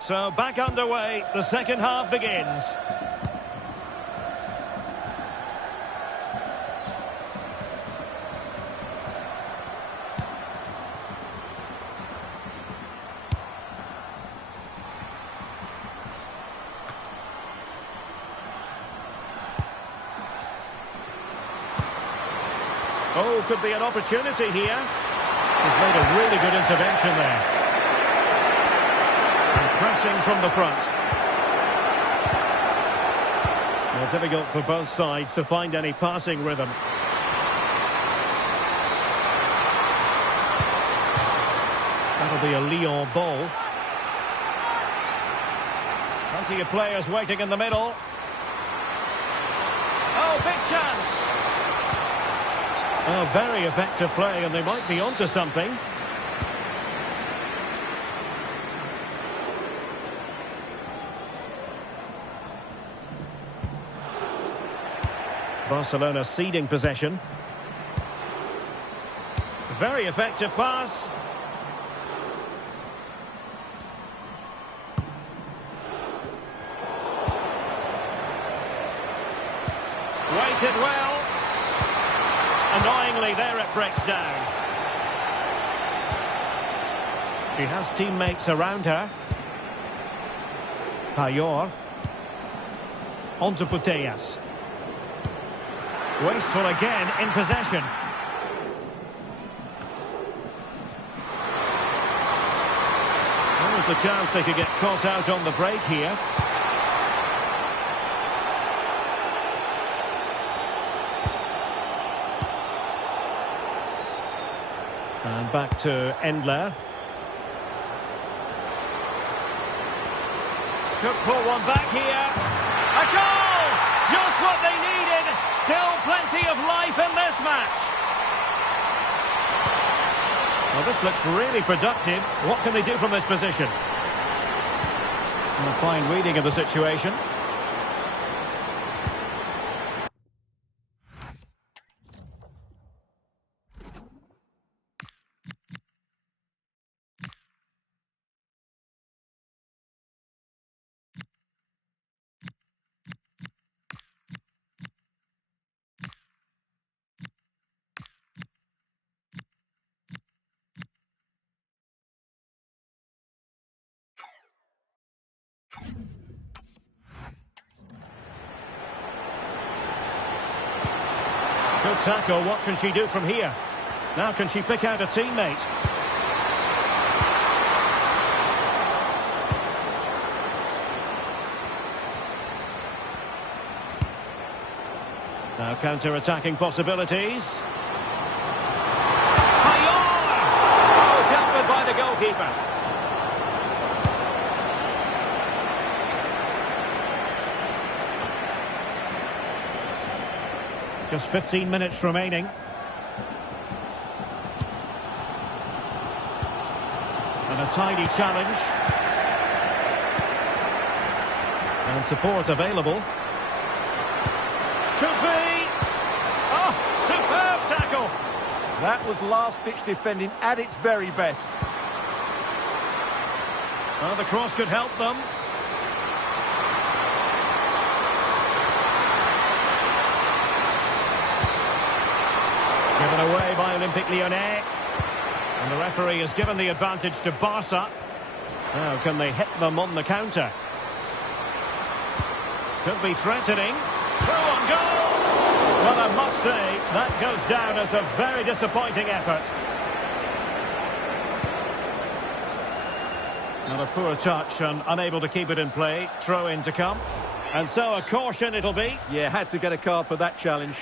So back underway, the second half begins. Oh, could be an opportunity here. He's made a really good intervention there. And pressing from the front. Well, difficult for both sides to find any passing rhythm. That'll be a Lyon ball. Plenty of players waiting in the middle. Oh, big chance. Oh, very effective play, and they might be onto something. Barcelona ceding possession. Very effective pass. Waited well. Annoyingly, there it breaks down. She has teammates around her. Payor. On to Putellas. Wasteful again in possession. There was the chance they could get caught out on the break here. And back to Endler. Could pull one back here. A goal! Just what they needed. Still plenty of life in this match. Well, this looks really productive. What can they do from this position? And a fine reading of the situation. Good tackle. What can she do from here? Now can she pick out a teammate? Now counter-attacking possibilities. Payor! Oh, dealt by the goalkeeper. Just 15 minutes remaining. And a tidy challenge. And support available. Could be. Oh, superb tackle. That was last-ditch defending at its very best. Well, the cross could help them. Given away by Olympique Lyonnais. And the referee has given the advantage to Barca. Now, can they hit them on the counter? Could be threatening. Through on goal! Well, I must say, that goes down as a very disappointing effort. Not a poor touch and unable to keep it in play. Throw in to come. And so a caution it'll be. Yeah, had to get a card for that challenge.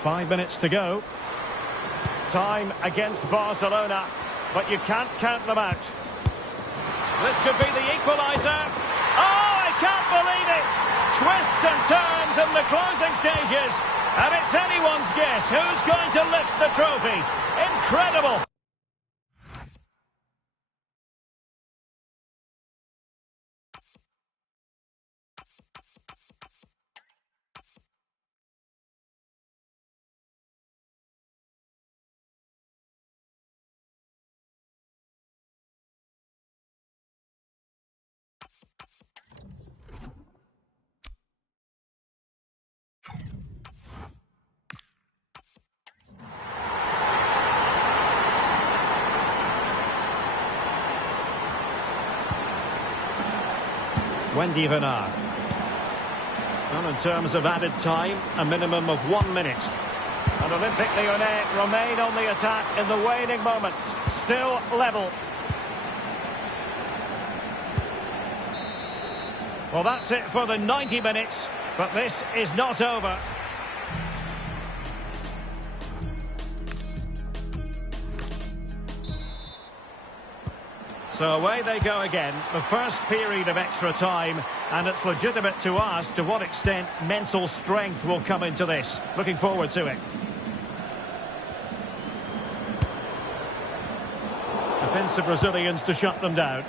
5 minutes to go. Time against Barcelona, but you can't count them out. This could be the equaliser. Oh, I can't believe it! Twists and turns in the closing stages. And it's anyone's guess who's going to lift the trophy. Incredible! Wendy Renard. And in terms of added time, a minimum of 1 minute. And Olympique Lyonnais remain on the attack in the waning moments. Still level. Well, that's it for the 90 minutes, but this is not over. So away they go again, the first period of extra time, and it's legitimate to ask to what extent mental strength will come into this. Looking forward to it. Defensive Brazilians to shut them down.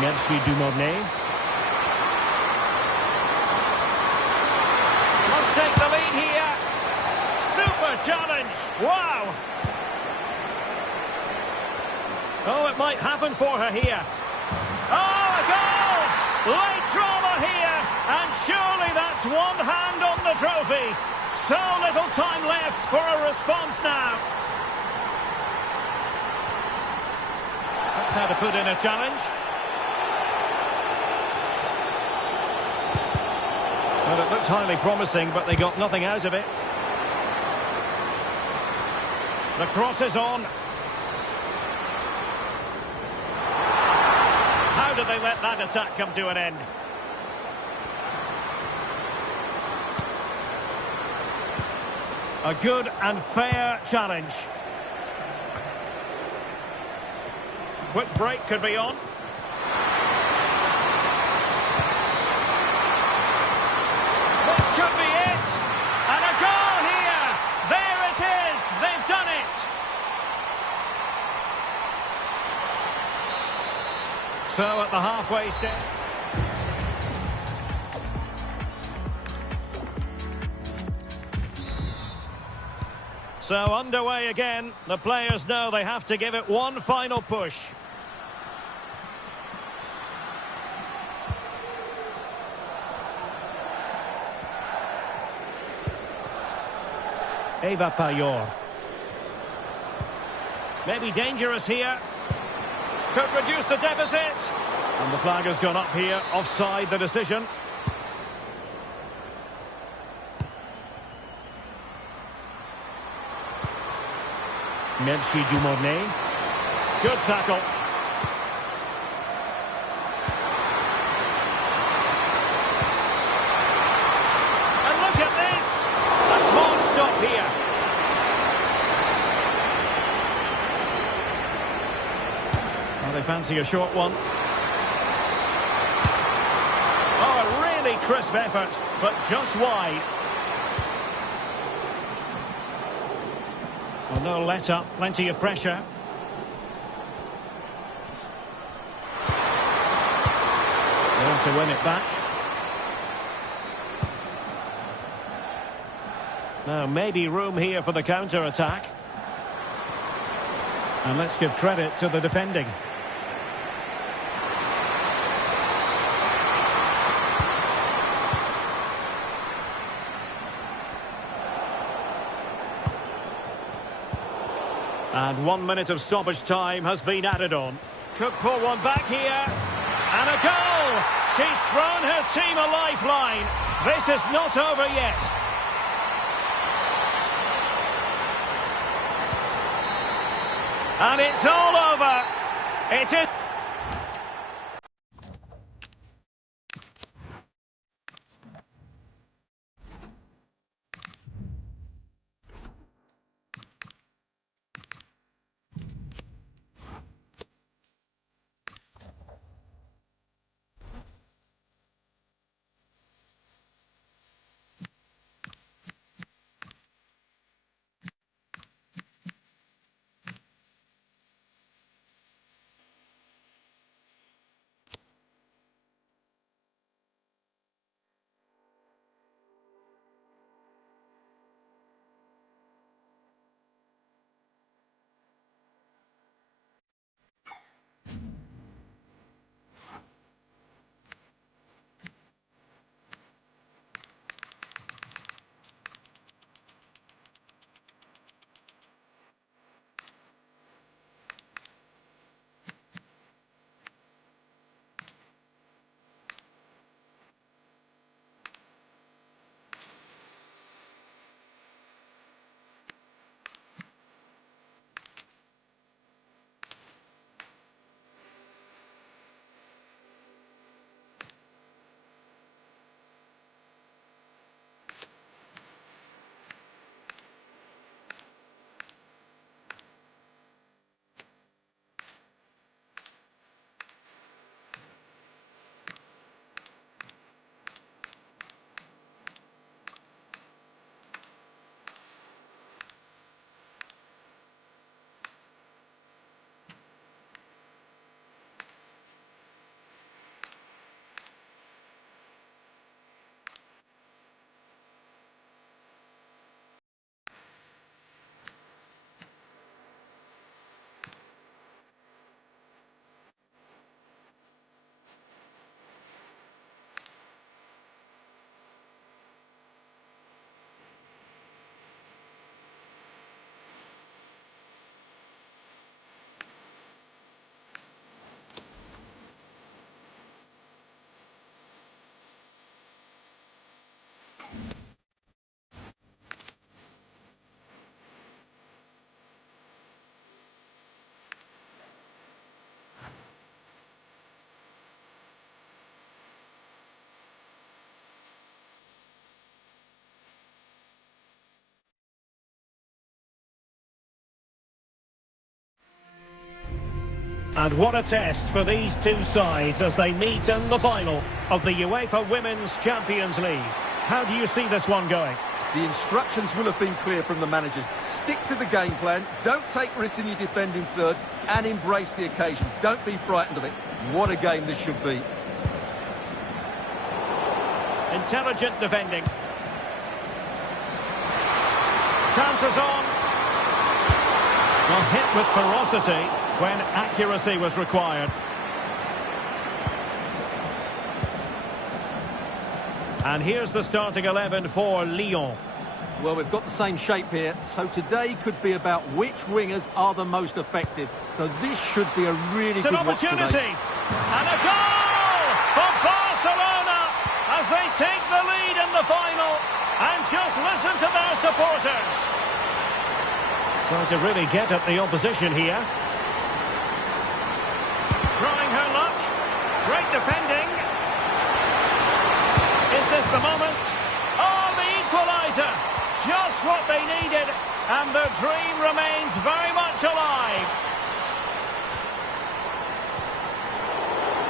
Merci Dumornay. Must take the lead here. Super challenge. Wow. Oh, it might happen for her here. Oh, a goal! Late drama here. And surely that's one hand on the trophy. So little time left for a response now. That's how to put in a challenge. Well, it looked highly promising, but they got nothing out of it. The cross is on. How did they let that attack come to an end? A good and fair challenge. Quick break could be on. This could be it. And a goal here. There it is. They've done it. So at the halfway stage. So underway again. The players know they have to give it one final push. Eva Payor. Maybe dangerous here. Could reduce the deficit. And the flag has gone up here. Offside the decision. Merci Dumornay. Good tackle. And look at this. A smart stop here. Well, they fancy a short one. Oh, a really crisp effort, but just wide. Well, no let up, plenty of pressure. They have to win it back. Now, maybe room here for the counter-attack. And let's give credit to the defending. And 1 minute of stoppage time has been added on. Could pull one back here. And a goal! She's thrown her team a lifeline. This is not over yet. And it's all over. It is... And what a test for these two sides as they meet in the final of the UEFA Women's Champions League. How do you see this one going? The instructions will have been clear from the managers. Stick to the game plan, don't take risks in your defending third, and embrace the occasion. Don't be frightened of it. What a game this should be. Intelligent defending. Chances on. Well, hit with ferocity when accuracy was required. And here's the starting 11 for Lyon. Well, we've got the same shape here, so today could be about which wingers are the most effective. So this should be a really good watch today. It's an opportunity. And a goal for Barcelona as they take the lead in the final. And just listen to their supporters. Trying to really get at the opposition here. Trying her luck. Great defending. Is this the moment? Oh, the equaliser! Just what they needed, and the dream remains very much alive.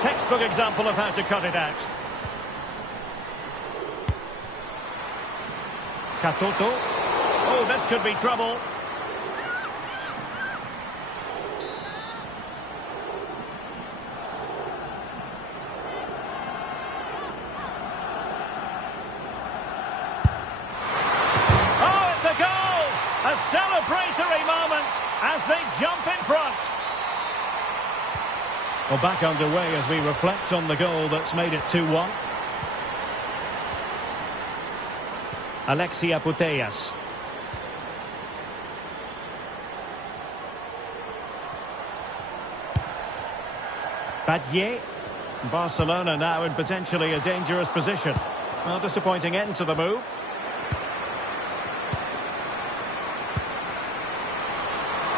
Textbook example of how to cut it out. Katoto. Oh, this could be trouble. A celebratory moment as they jump in front. Well, back underway as we reflect on the goal that's made it 2-1. Alexia Putellas. Badie. Barcelona now in potentially a dangerous position. Well, disappointing end to the move.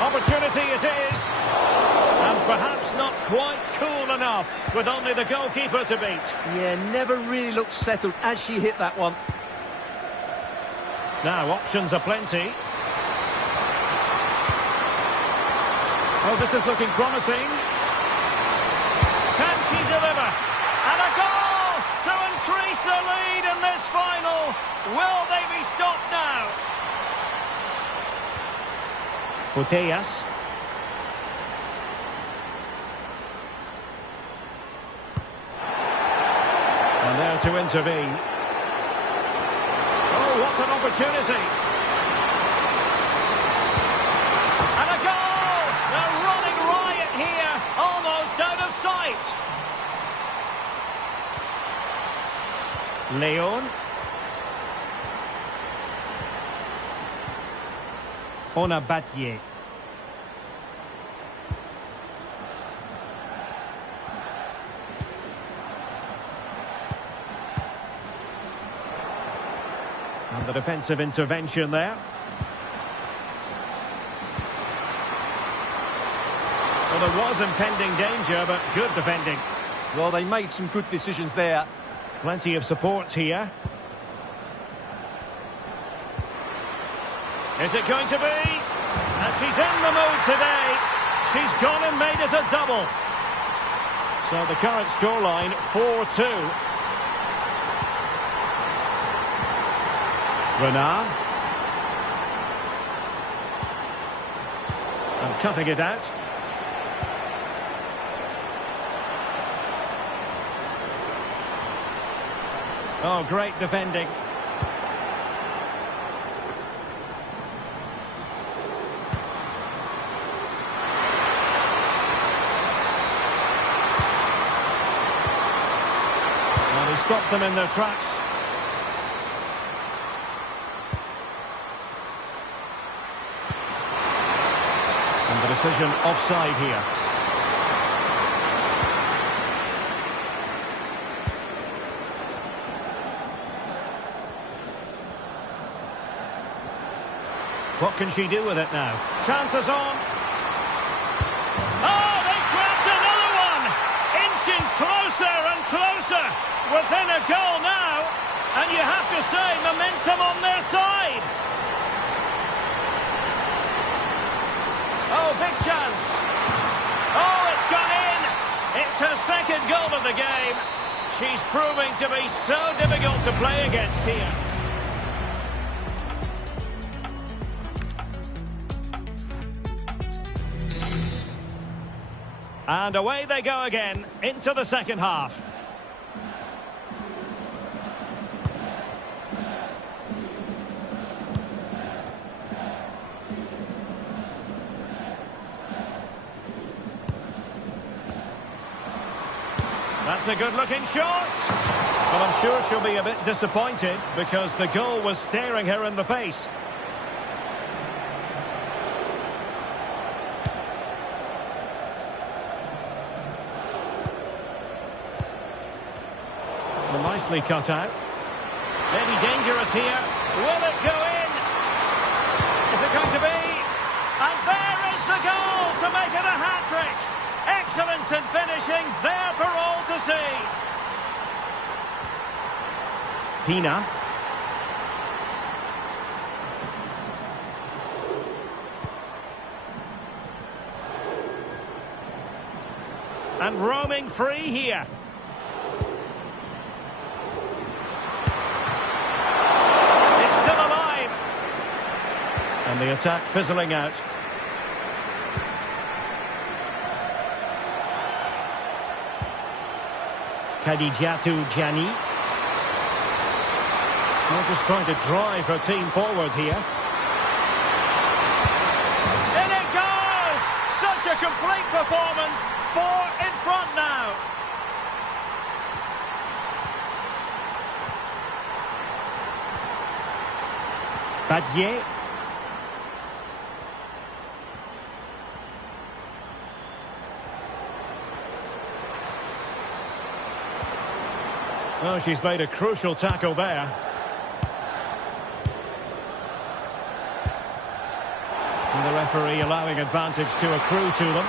Opportunity it is, and perhaps not quite cool enough with only the goalkeeper to beat. Yeah, never really looked settled as she hit that one. Now options are plenty. Oh, this is looking promising. Can she deliver? And a goal to increase the lead in this final. Will they be stopped now? Putellas. And there to intervene. Oh, what an opportunity. And a goal! They're running riot here, almost out of sight. Leon. On a Badie. And the defensive intervention there. Well, there was impending danger, but good defending. Well, they made some good decisions there. Plenty of support here. Is it going to be? And she's in the mood today. She's gone and made it a double. So the current scoreline, 4-2. Renard. And cutting it out. Oh, great defending. Well, he stopped them in their tracks. And the decision offside here. What can she do with it now? Chances on. Oh, they grabbed another one! Inching closer and closer. Within a goal now. And you have to say, momentum on their side. Oh, big chance. Oh, it's gone in! It's her second goal of the game. She's proving to be so difficult to play against here. And away they go again, into the second half. That's a good-looking shot. Well, I'm sure she'll be a bit disappointed because the goal was staring her in the face. Well, nicely cut out. Maybe dangerous here. Will it go in? Is it going to be? And there is the goal to make it a hat-trick. Excellence in finishing, there for all to see. Pina. And roaming free here. It's still alive. And the attack fizzling out. Khadijatu Jani. They're just trying to drive her team forward here. In it goes! Such a complete performance. 4 in front now. Badier. Oh, she's made a crucial tackle there. And the referee allowing advantage to accrue to them.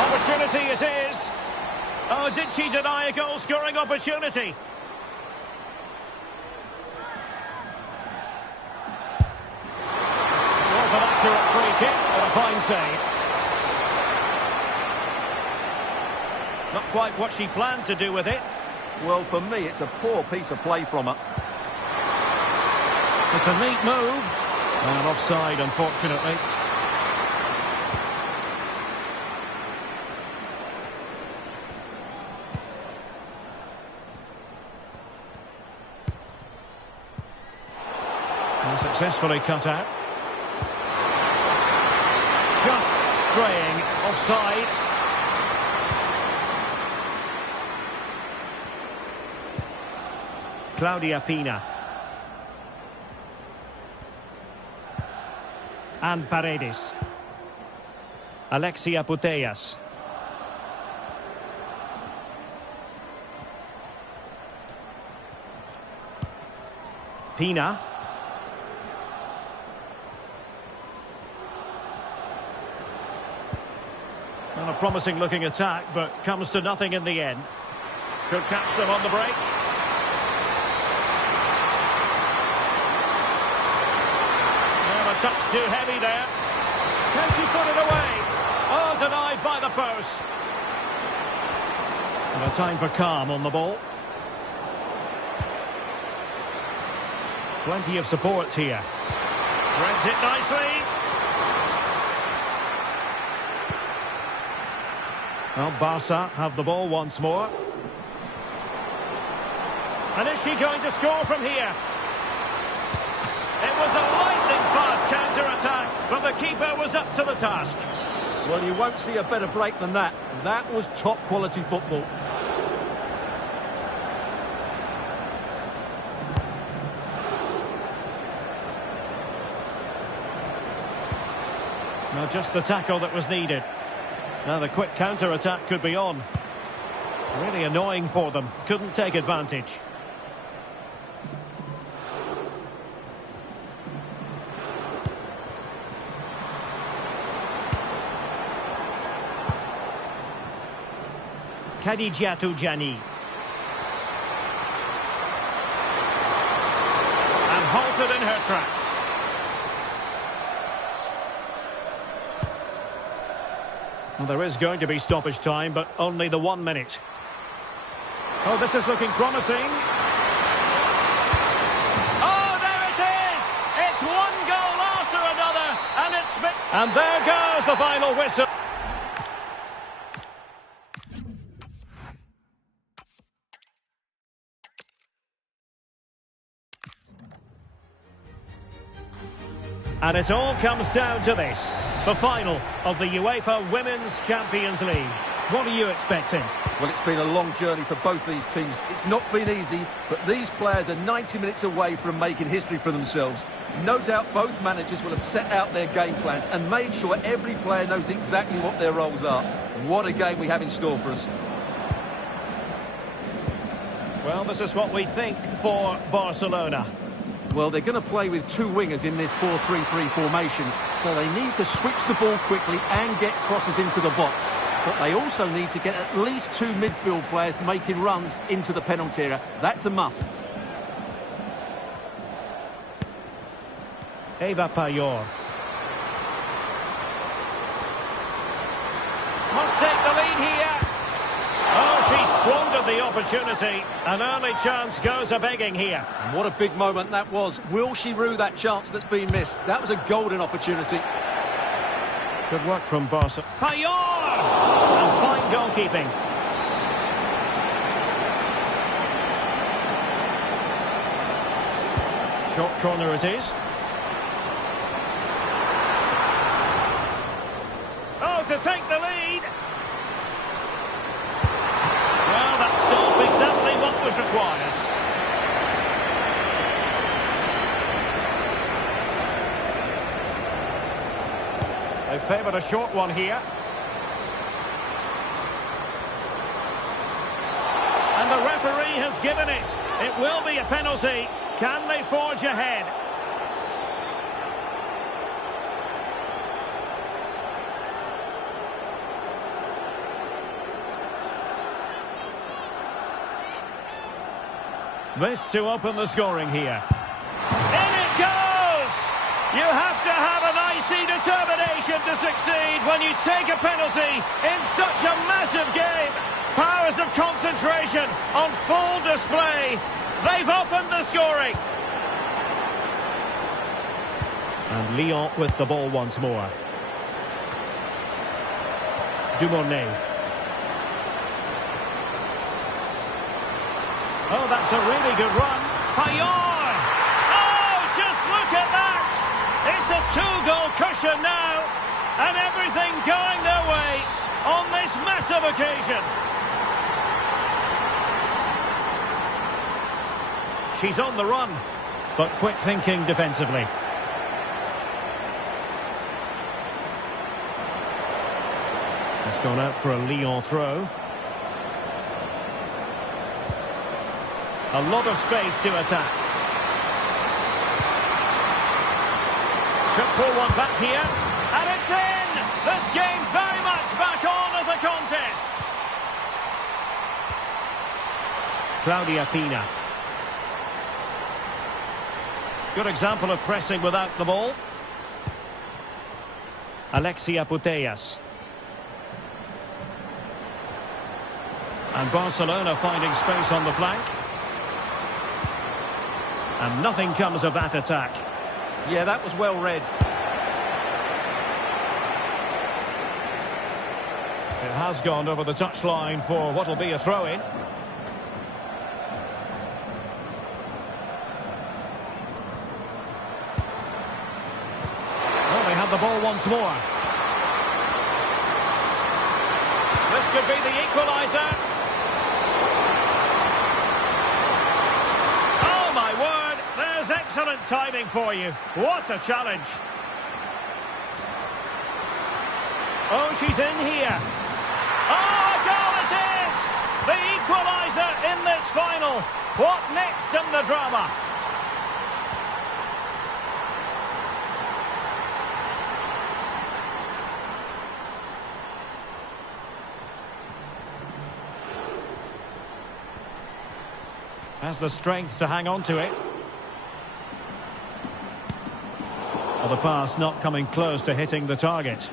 Opportunity it is. Oh, did she deny a goal-scoring opportunity? It was an accurate free kick, but a fine save. Not quite what she planned to do with it. Well, for me, it's a poor piece of play from her. It's a neat move. And offside, unfortunately. And successfully cut out. Just straying offside. Claudia Pina. And Paredes. Alexia Putellas. Pina. Well, a promising looking attack, but comes to nothing in the end. Could catch them on the break. Touch too heavy there. Can she put it away? Oh, denied by the post. And a time for calm on the ball. Plenty of support here. Threads it nicely. Well, Barca have the ball once more. And is she going to score from here? It was a lightning-fast counter-attack, but the keeper was up to the task. Well, you won't see a better break than that. That was top-quality football. Now, just the tackle that was needed. Now, the quick counter-attack could be on. Really annoying for them. Couldn't take advantage. Khadijatu Jani. And halted in her tracks. Well, there is going to be stoppage time, but only the 1 minute. Oh, this is looking promising. Oh, there it is! It's one goal after another, and it's been... And there goes the final whistle. And it all comes down to this, the final of the UEFA Women's Champions League. What are you expecting? Well, it's been a long journey for both these teams. It's not been easy, but these players are 90 minutes away from making history for themselves. No doubt both managers will have set out their game plans and made sure every player knows exactly what their roles are. What a game we have in store for us. Well, this is what we think for Barcelona. Well, they're going to play with two wingers in this 4-3-3 formation, so they need to switch the ball quickly and get crosses into the box. But they also need to get at least two midfield players making runs into the penalty area. That's a must. Eva Payor. Must take the lead here. Oh, she squandered the opportunity. An early chance goes a-begging here. And what a big moment that was. Will she rue that chance that's been missed? That was a golden opportunity. Good work from Barca. Payor! And fine goalkeeping. Short corner it is. Oh, to take the lead. Well, that's still exactly what was required. They favoured a short one here. And the referee has given it. It will be a penalty. Can they forge ahead? This to open the scoring here. In it goes! You have to have an icy determination to succeed when you take a penalty in such a massive game. Powers of concentration on full display. They've opened the scoring. And Lyon with the ball once more. Dumornay. Oh, that's a really good run. Payor! Oh, just look at that! It's a two-goal cushion now, and everything going their way on this massive occasion. She's on the run, but quick thinking defensively. It's gone out for a Lyon throw. A lot of space to attack. Could pull one back here. And it's in! This game very much back on as a contest. Claudia Pina. Good example of pressing without the ball. Alexia Putellas. And Barcelona finding space on the flank. And nothing comes of that attack. Yeah, that was well read. It has gone over the touchline for what will be a throw-in. Well, they have the ball once more. This could be the equaliser. Excellent timing for you. What a challenge. Oh, she's in here. Oh, a goal it is! The equaliser in this final. What next in the drama? Has the strength to hang on to it. Well, the pass not coming close to hitting the target.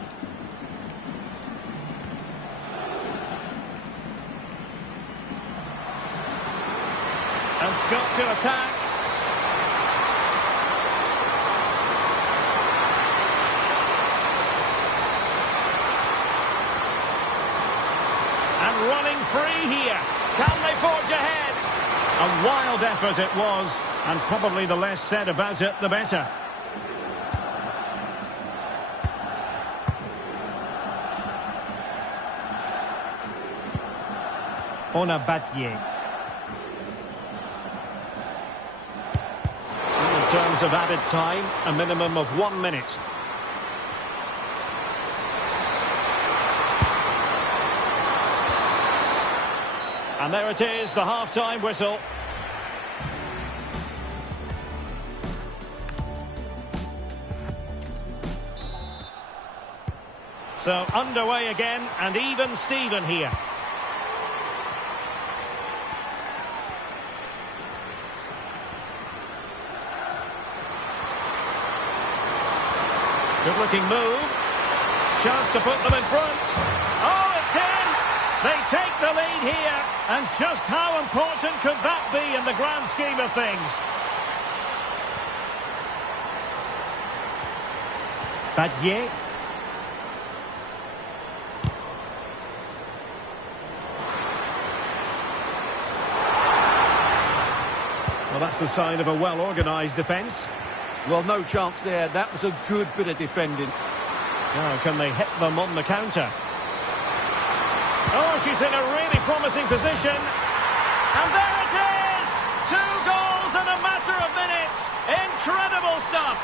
And scope to attack. And running free here. Can they forge ahead? A wild effort it was, and probably the less said about it, the better. On a Battier. In terms of added time, a minimum of 1 minute. And there it is, the half-time whistle. So underway again, and even Steven here. Good-looking move. Chance to put them in front. Oh, it's in! They take the lead here. And just how important could that be in the grand scheme of things? Battier. Well, that's a sign of a well-organised defence. Well, no chance there. That was a good bit of defending. Now, can they hit them on the counter? Oh, she's in a really promising position. And there it is! 2 goals in a matter of minutes. Incredible stuff.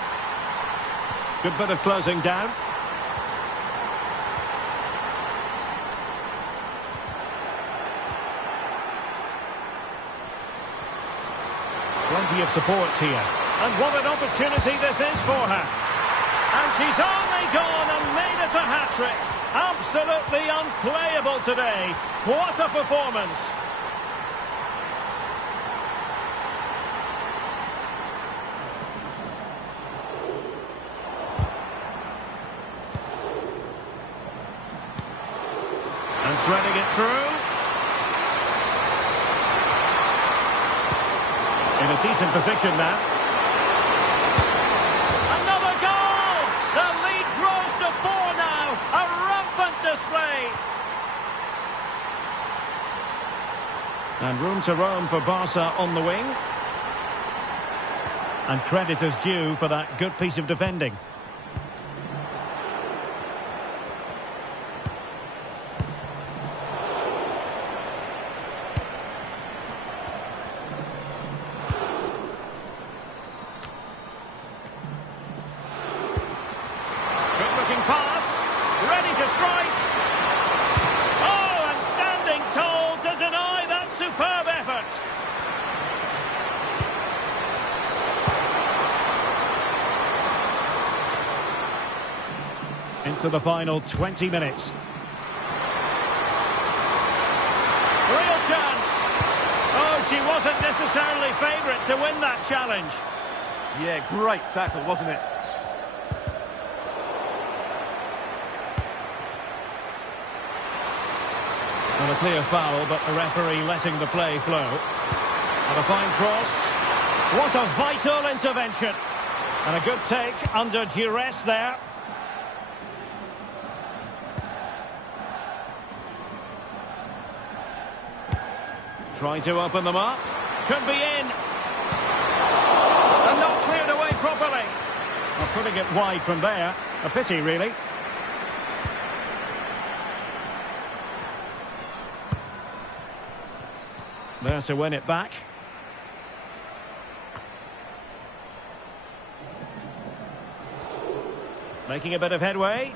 Good bit of closing down. Plenty of support here. And what an opportunity this is for her. And she's only gone and made it a hat-trick. Absolutely unplayable today. What a performance. And threading it through. In a decent position now. Another goal! The lead grows to 4 now. A rampant display. And room to roam for Barca on the wing. And credit is due for that good piece of defending. Ready to strike. Oh, and standing tall to deny that superb effort. Into the final 20 minutes. Real chance. Oh, she wasn't necessarily favourite to win that challenge. Yeah, great tackle, wasn't it? And a clear foul, but the referee letting the play flow. And a fine cross. What a vital intervention. And a good take under duress there. Trying to open them up. Could be in. And not cleared away properly. Well, putting it wide from there. A pity, really. There to win it back. Making a bit of headway.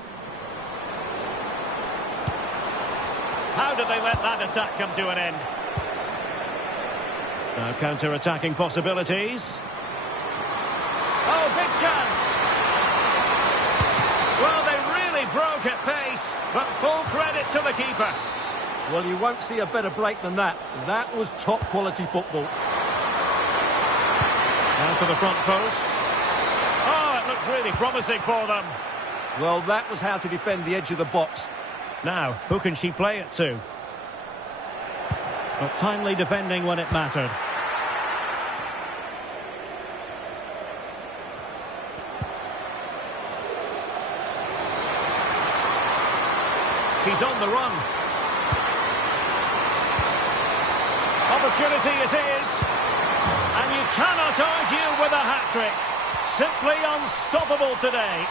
How did they let that attack come to an end? Now counter-attacking possibilities. Oh, big chance. Well, they really broke at pace, but full credit to the keeper. Well, you won't see a better break than that. That was top-quality football. Down to the front post. Oh, it looked really promising for them. Well, that was how to defend the edge of the box. Now, who can she play it to? But timely defending when it mattered. She's on the run. Opportunity it is. And you cannot argue with a hat-trick. Simply unstoppable today.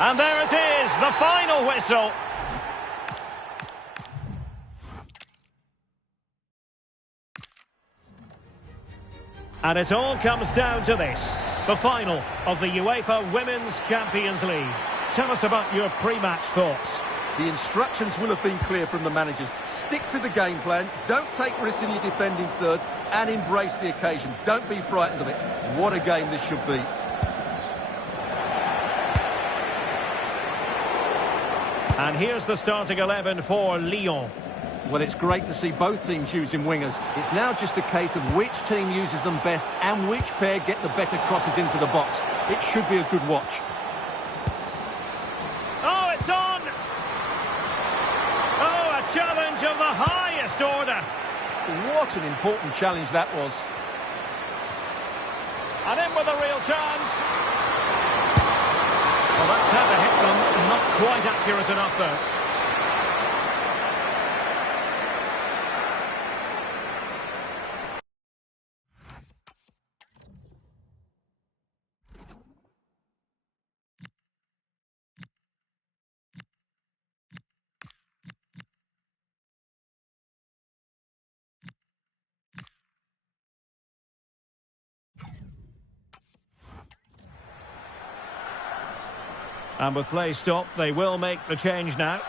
And there it is, the final whistle. And it all comes down to this, the final of the UEFA Women's Champions League. Tell us about your pre-match thoughts. The instructions will have been clear from the managers. Stick to the game plan, don't take risks in your defending third, and embrace the occasion. Don't be frightened of it. What a game this should be. And here's the starting 11 for Lyon. Well, it's great to see both teams using wingers. It's now just a case of which team uses them best and which pair get the better crosses into the box. It should be a good watch. Oh, it's on! Oh, a challenge of the highest order. What an important challenge that was. And in with a real chance. Well, that's how they hit them. Not quite accurate enough, though. And with play stopped, they will make the change now.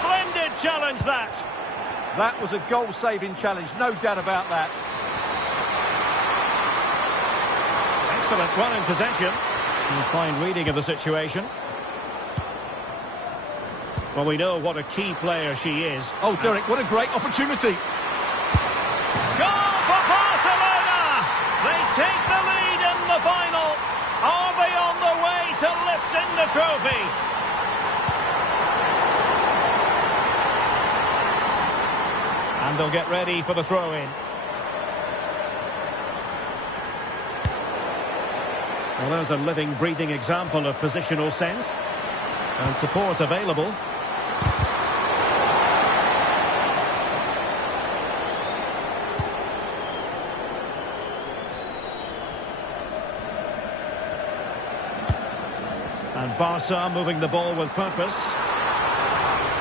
Splendid challenge that. That was a goal-saving challenge, no doubt about that. Excellent run in possession. And fine reading of the situation. Well, we know what a key player she is. Oh, Derek, what a great opportunity. Goal for Barcelona! They take the lead in the final. Are they on the way to lifting the trophy? And they'll get ready for the throw-in. Well, there's a living, breathing example of positional sense. And support available. And Barca moving the ball with purpose.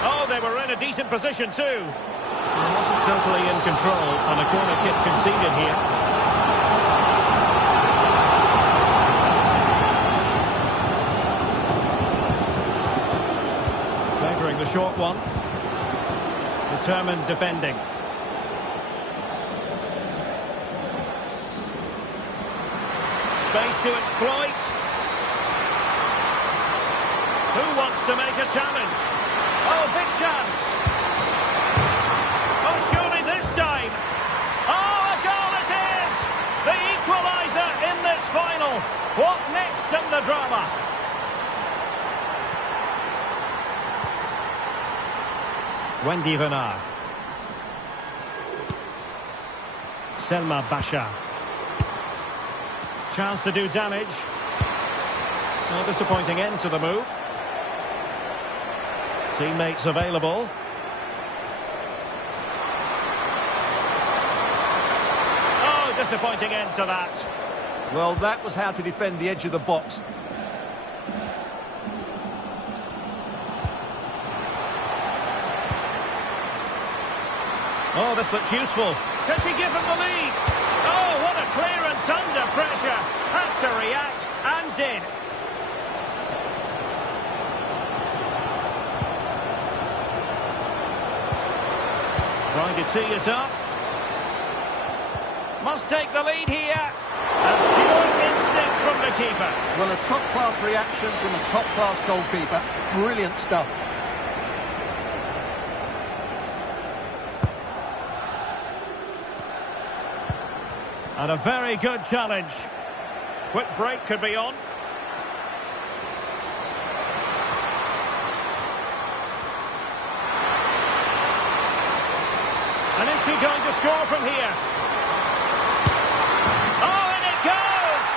Oh, they were in a decent position too. They wasn't totally in control, and a corner kick conceded here. The short one. Determined defending. Space to exploit. Who wants to make a challenge? Oh, big chance. Oh, surely this time. Oh, a goal it is! The equaliser in this final. What next in the drama? Wendy Renard. Selma Basha. Chance to do damage. A disappointing end to the move. Teammates available. Oh, disappointing end to that. Well, that was how to defend the edge of the box. Oh, this looks useful. Can she give him the lead? Oh, what a clearance under pressure. Had to react, and did. Trying to tee it up. Must take the lead here. And pure instinct from the keeper. Well, a top-class reaction from a top-class goalkeeper. Brilliant stuff. And a very good challenge. Quick break could be on. And is she going to score from here? Oh, and it goes!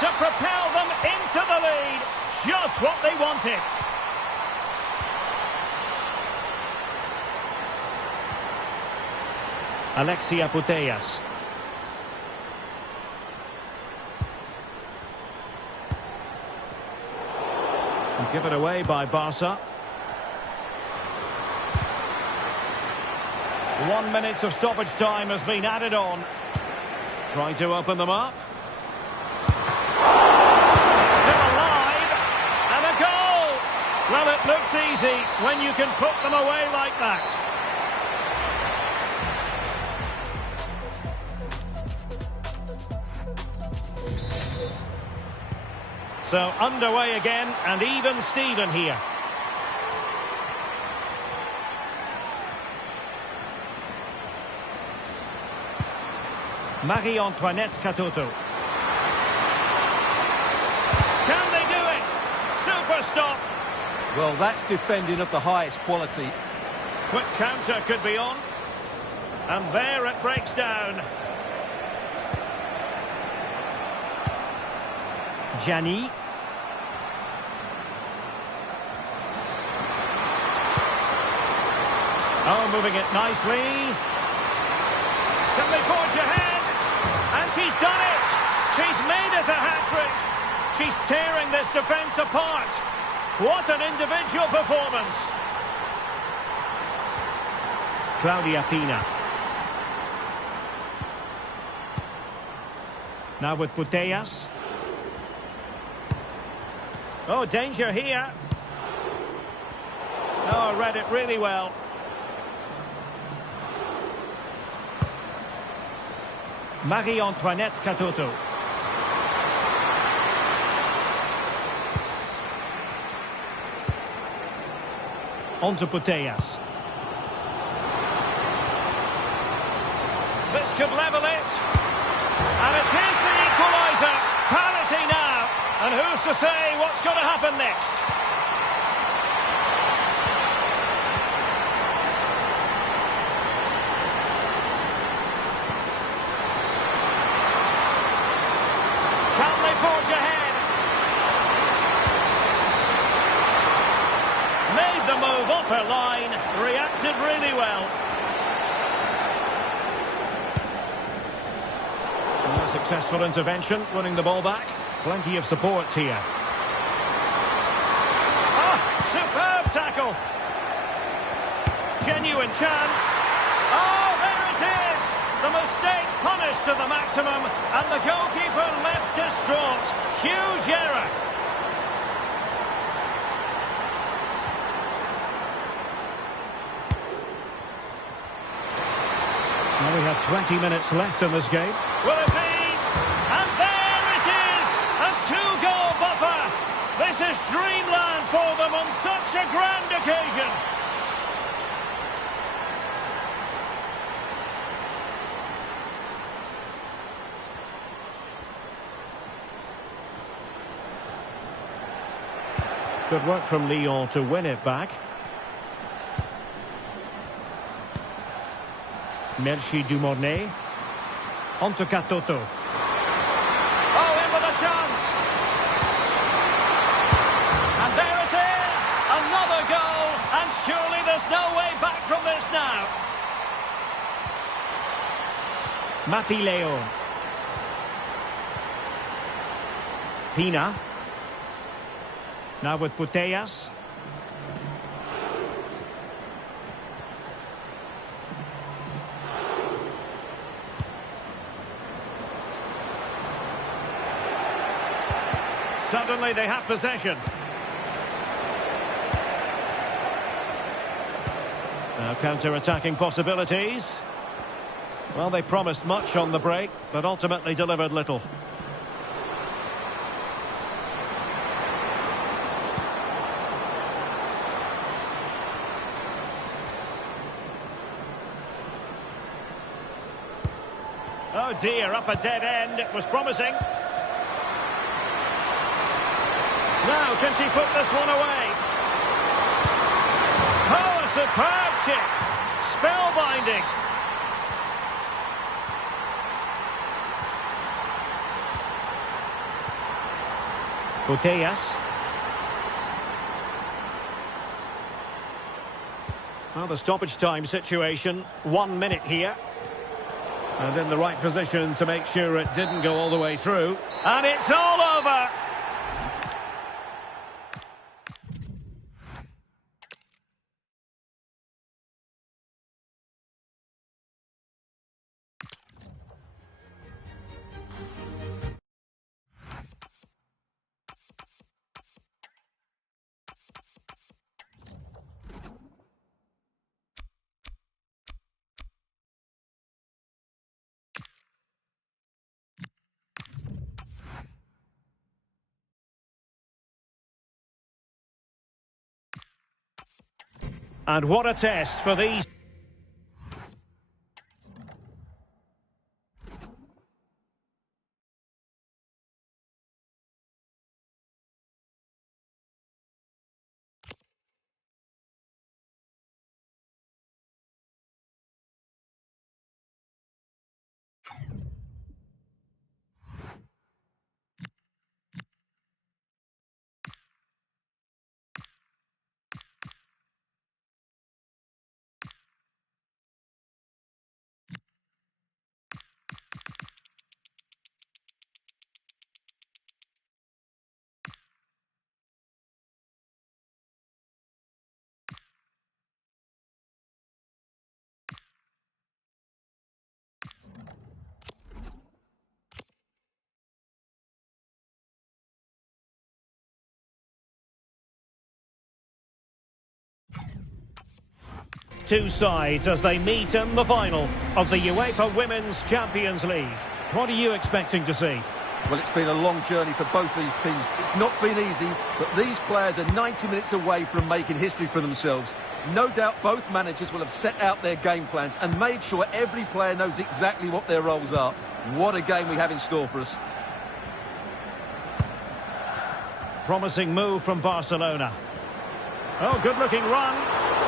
To propel them into the lead. Just what they wanted. Alexia Putellas. Give it away by Barca. 1 minute of stoppage time has been added on. Trying to open them up. Still alive. And a goal. Well, it looks easy when you can put them away like that. So underway again, and even Steven here. Marie-Antoinette Katoto. Can they do it? Super stop. Well, that's defending of the highest quality. Quick counter could be on. And there it breaks down. Gianni. Oh, moving it nicely. Can they forge ahead? And she's done it! She's made it a hat-trick! She's tearing this defence apart. What an individual performance! Claudia Pina. Now with Putellas. Oh, danger here. Oh, read it really well. Marie-Antoinette Katoto. On to Putellas. This could level it. And it is the equaliser. Parity now. And who's to say what's going to happen next? Can they forge ahead? Made the move off her line. Reacted really well. And a successful intervention, winning the ball back. Plenty of support here. Ah, superb tackle. Genuine chance. Oh, there it is. The mistake punished to the maximum, and the goalkeeper left distraught. Huge error. Now we have 20 minutes left in this game. Will it be? And there it is! A two-goal buffer! This is dreamland for them on such a grand occasion. Good work from Lyon to win it back. Merci Dumornay. On to Katoto. Oh, in with a chance. And there it is. Another goal. And surely there's no way back from this now. Mapileo. Pina. Now with Putellas. Suddenly they have possession. Now counter-attacking possibilities. Well, they promised much on the break, but ultimately delivered little. Oh dear, up a dead end. It was promising. Now, can she put this one away? Oh, a superb chip. Spellbinding. Botellas. Well, the stoppage time situation, 1 minute here. And in the right position to make sure it didn't go all the way through. And it's all over! And what a test for these. Two sides as they meet in the final of the UEFA Women's Champions League. What are you expecting to see? Well, it's been a long journey for both these teams. It's not been easy, but these players are 90 minutes away from making history for themselves. No doubt both managers will have set out their game plans and made sure every player knows exactly what their roles are. What a game we have in store for us. Promising move from Barcelona. Oh, good-looking run.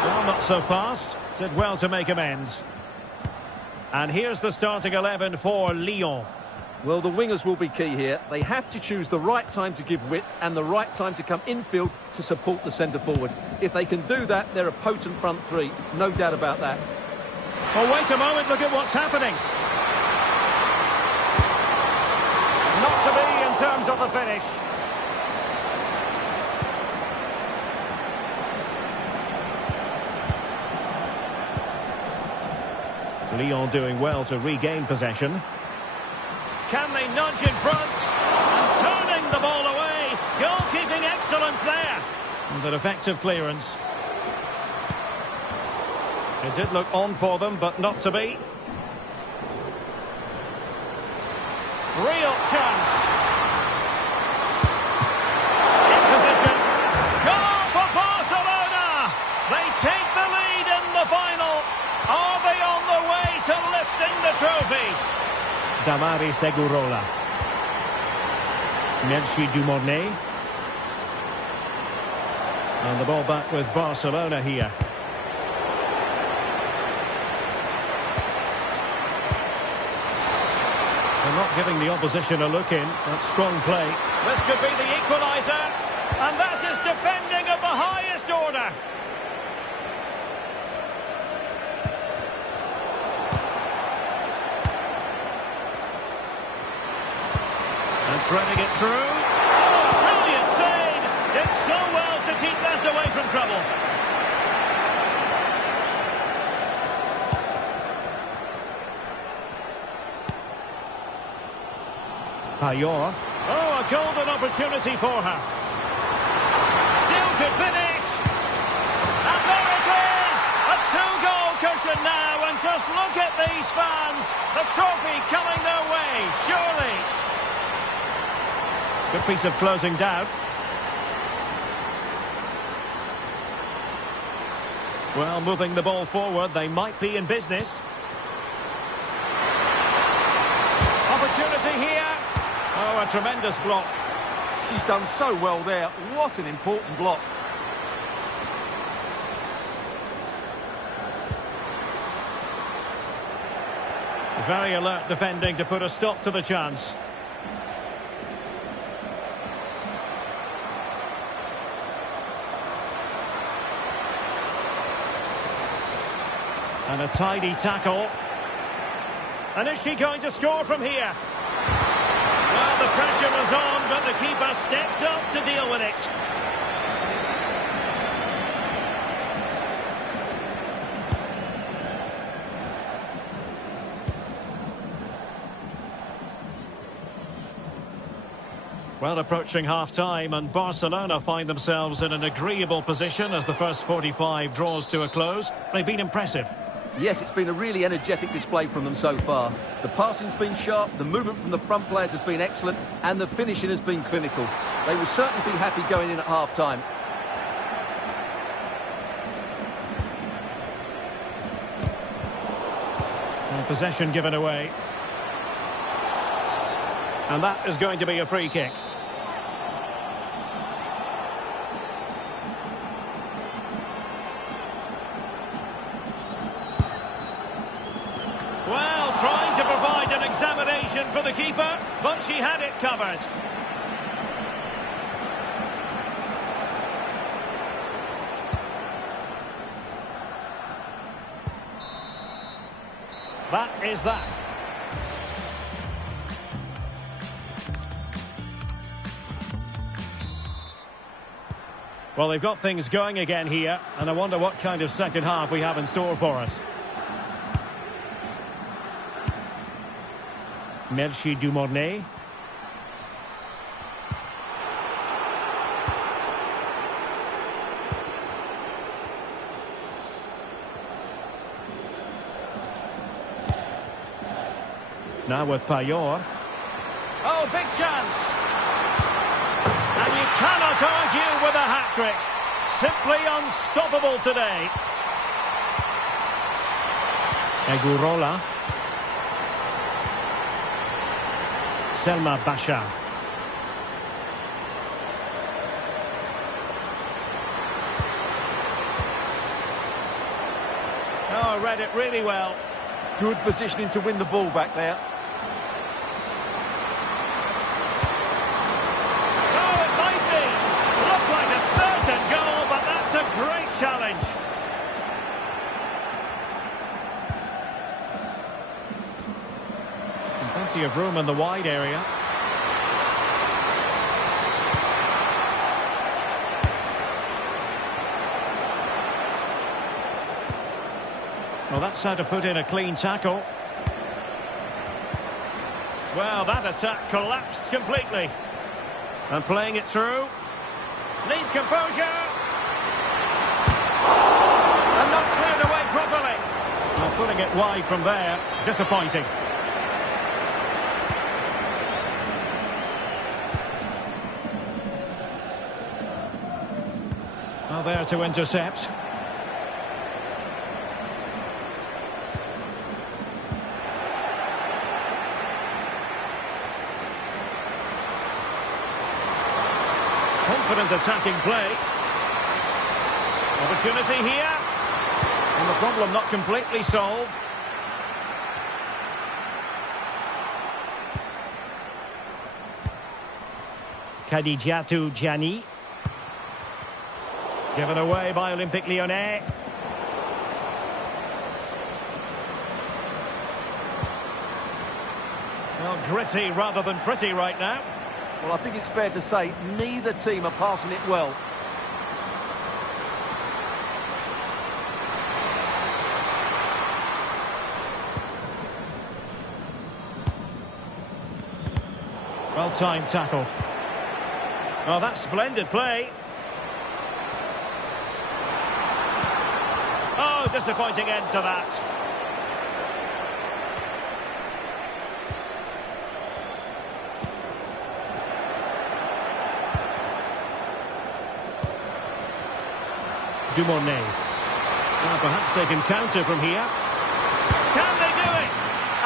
Well, not so fast. Did well to make amends. And here's the starting 11 for Lyon. Well, the wingers will be key here. They have to choose the right time to give width and the right time to come infield to support the centre-forward. If they can do that, they're a potent front three. No doubt about that. Oh, wait a moment. Look at what's happening. Not to be in terms of the finish. Lyon doing well to regain possession. Can they nudge in front? And turning the ball away. Goalkeeping excellence there. And an effective clearance. It did look on for them, but not to be. Real chance. In position. Goal for Barcelona! They take the lead in the final. Are they on the way to lifting the trophy? Damari Segurola. Merci Dumornay. And the ball back with Barcelona here. They're not giving the opposition a look in. That's strong play. This could be the equaliser. And that is defending of the highest order. And threading it through. Oh, brilliant save! Did so well to keep that away from trouble. Payor. Oh, a golden opportunity for her. Still could finish. And there it is! A two-goal cushion now. And just look at these fans. The trophy coming their way, surely. Good piece of closing down. Well, moving the ball forward, they might be in business. Opportunity here. Oh, a tremendous block. She's done so well there. What an important block. Very alert defending to put a stop to the chance. And a tidy tackle. And is she going to score from here? Well, the pressure was on, but the keeper stepped up to deal with it. Well, approaching half-time, and Barcelona find themselves in an agreeable position as the first 45 draws to a close. They've been impressive. Yes, it's been a really energetic display from them so far. The passing's been sharp, the movement from the front players has been excellent, and the finishing has been clinical. They will certainly be happy going in at half-time. And possession given away. And that is going to be a free kick. Well, trying to provide an examination for the keeper, but she had it covered. That is that. Well, they've got things going again here, and I wonder what kind of second half we have in store for us. Merci Dumornay. Now with Payot. Oh, big chance! And you cannot argue with a hat-trick. Simply unstoppable today. Egurola. Selma Basha. Oh, read it really well. Good positioning to win the ball back there. Oh, it might be. Looked like a certain goal, but that's a great challenge. Plenty of room in the wide area. Well, that's how to put in a clean tackle. Well, that attack collapsed completely. And playing it through. Needs composure. And not cleared away properly. Well, putting it wide from there. Disappointing. Well, there to intercept. Confident attacking play. Opportunity here. And the problem not completely solved. Khadijatou Gianni. Given away by Olympique Lyonnais. Well, gritty rather than pretty right now. Well, I think it's fair to say neither team are passing it well. Well-timed tackle. Oh, that's splendid play. Oh, disappointing end to that. Dumornay. Well, perhaps they can counter from here. Can they do it?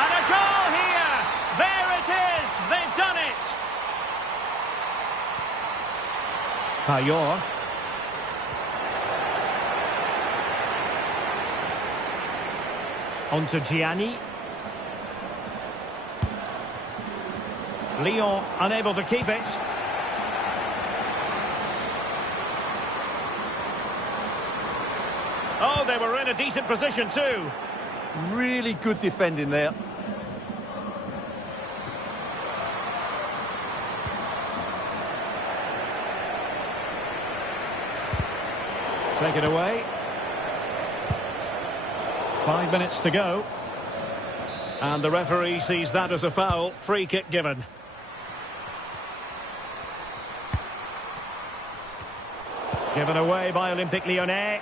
And a goal here! There it is! They've done it! Payor. On to Gianni. Lyon unable to keep it. Oh, they were in a decent position too. Really good defending there. Take it away. 5 minutes to go. And the referee sees that as a foul. Free kick given. Given away by Olympique Lyonnais.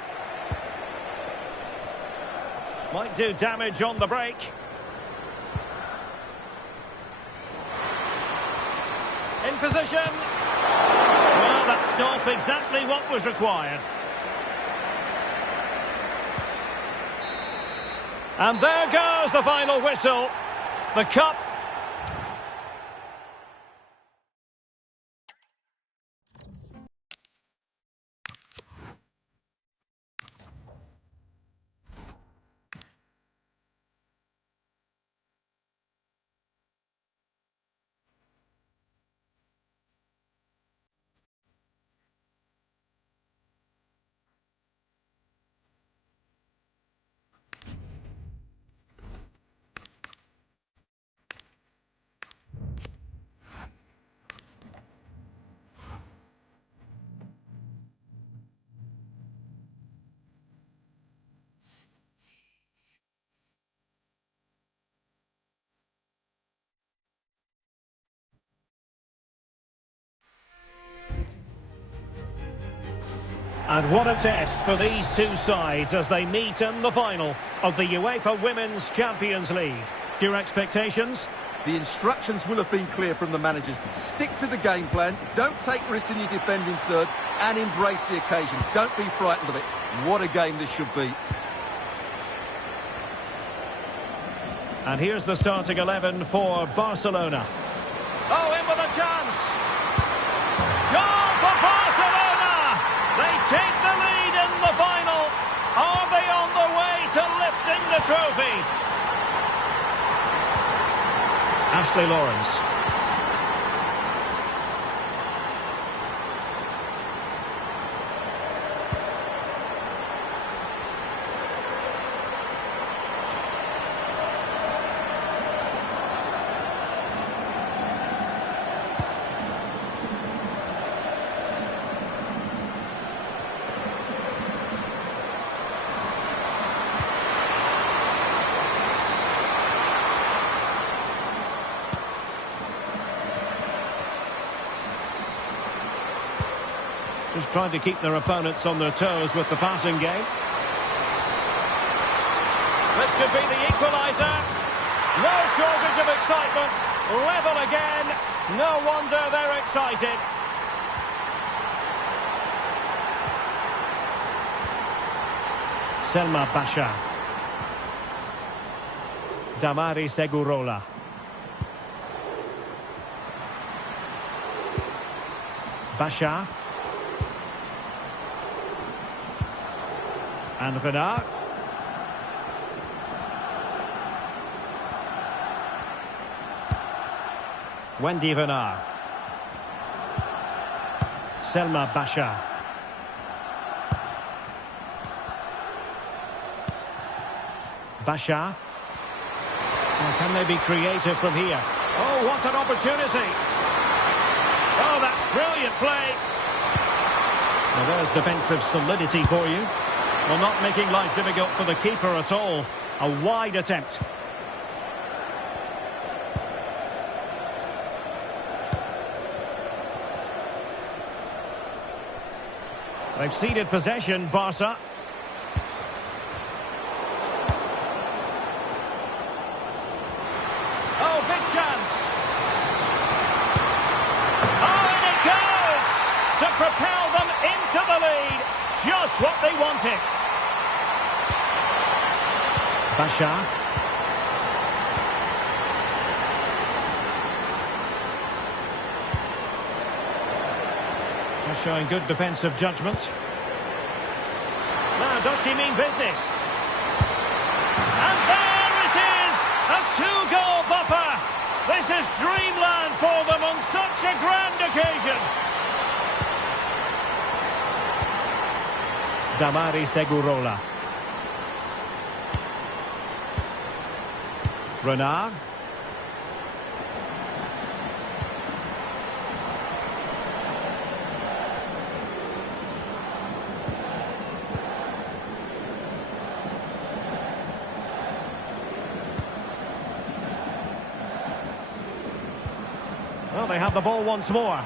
Might do damage on the break. In position. Well, that's not exactly what was required. And there goes the final whistle. The cup. And what a test for these two sides as they meet in the final of the UEFA Women's Champions League. Your expectations? The instructions will have been clear from the managers. Stick to the game plan, don't take risks in your defending third, and embrace the occasion. Don't be frightened of it. What a game this should be. And here's the starting 11 for Barcelona. Oh, in with a chance! Goal for Barcelona! They take the lead in the final. Are they on the way to lifting the trophy? Ashley Lawrence. Just trying to keep their opponents on their toes with the passing game. This could be the equaliser. No shortage of excitement. Level again. No wonder they're excited. Selma Basha. Damari Segurola. Basha. And Renard. Wendy Renard. Selma Basha. Basha. Oh, can they be creative from here? Oh, what an opportunity. Oh, that's brilliant play. Well, there's defensive solidity for you. Well, not making life difficult for the keeper at all. A wide attempt. They've ceded possession, Barca. Oh, big chance. Oh, and it goes to propel them into the lead. Just what they wanted. Basha. They're showing good defensive judgment. Now, does she mean business? And there it is! A two-goal buffer! This is dreamland for them on such a grand occasion! Damari Segurola. Renard. Well, they have the ball once more.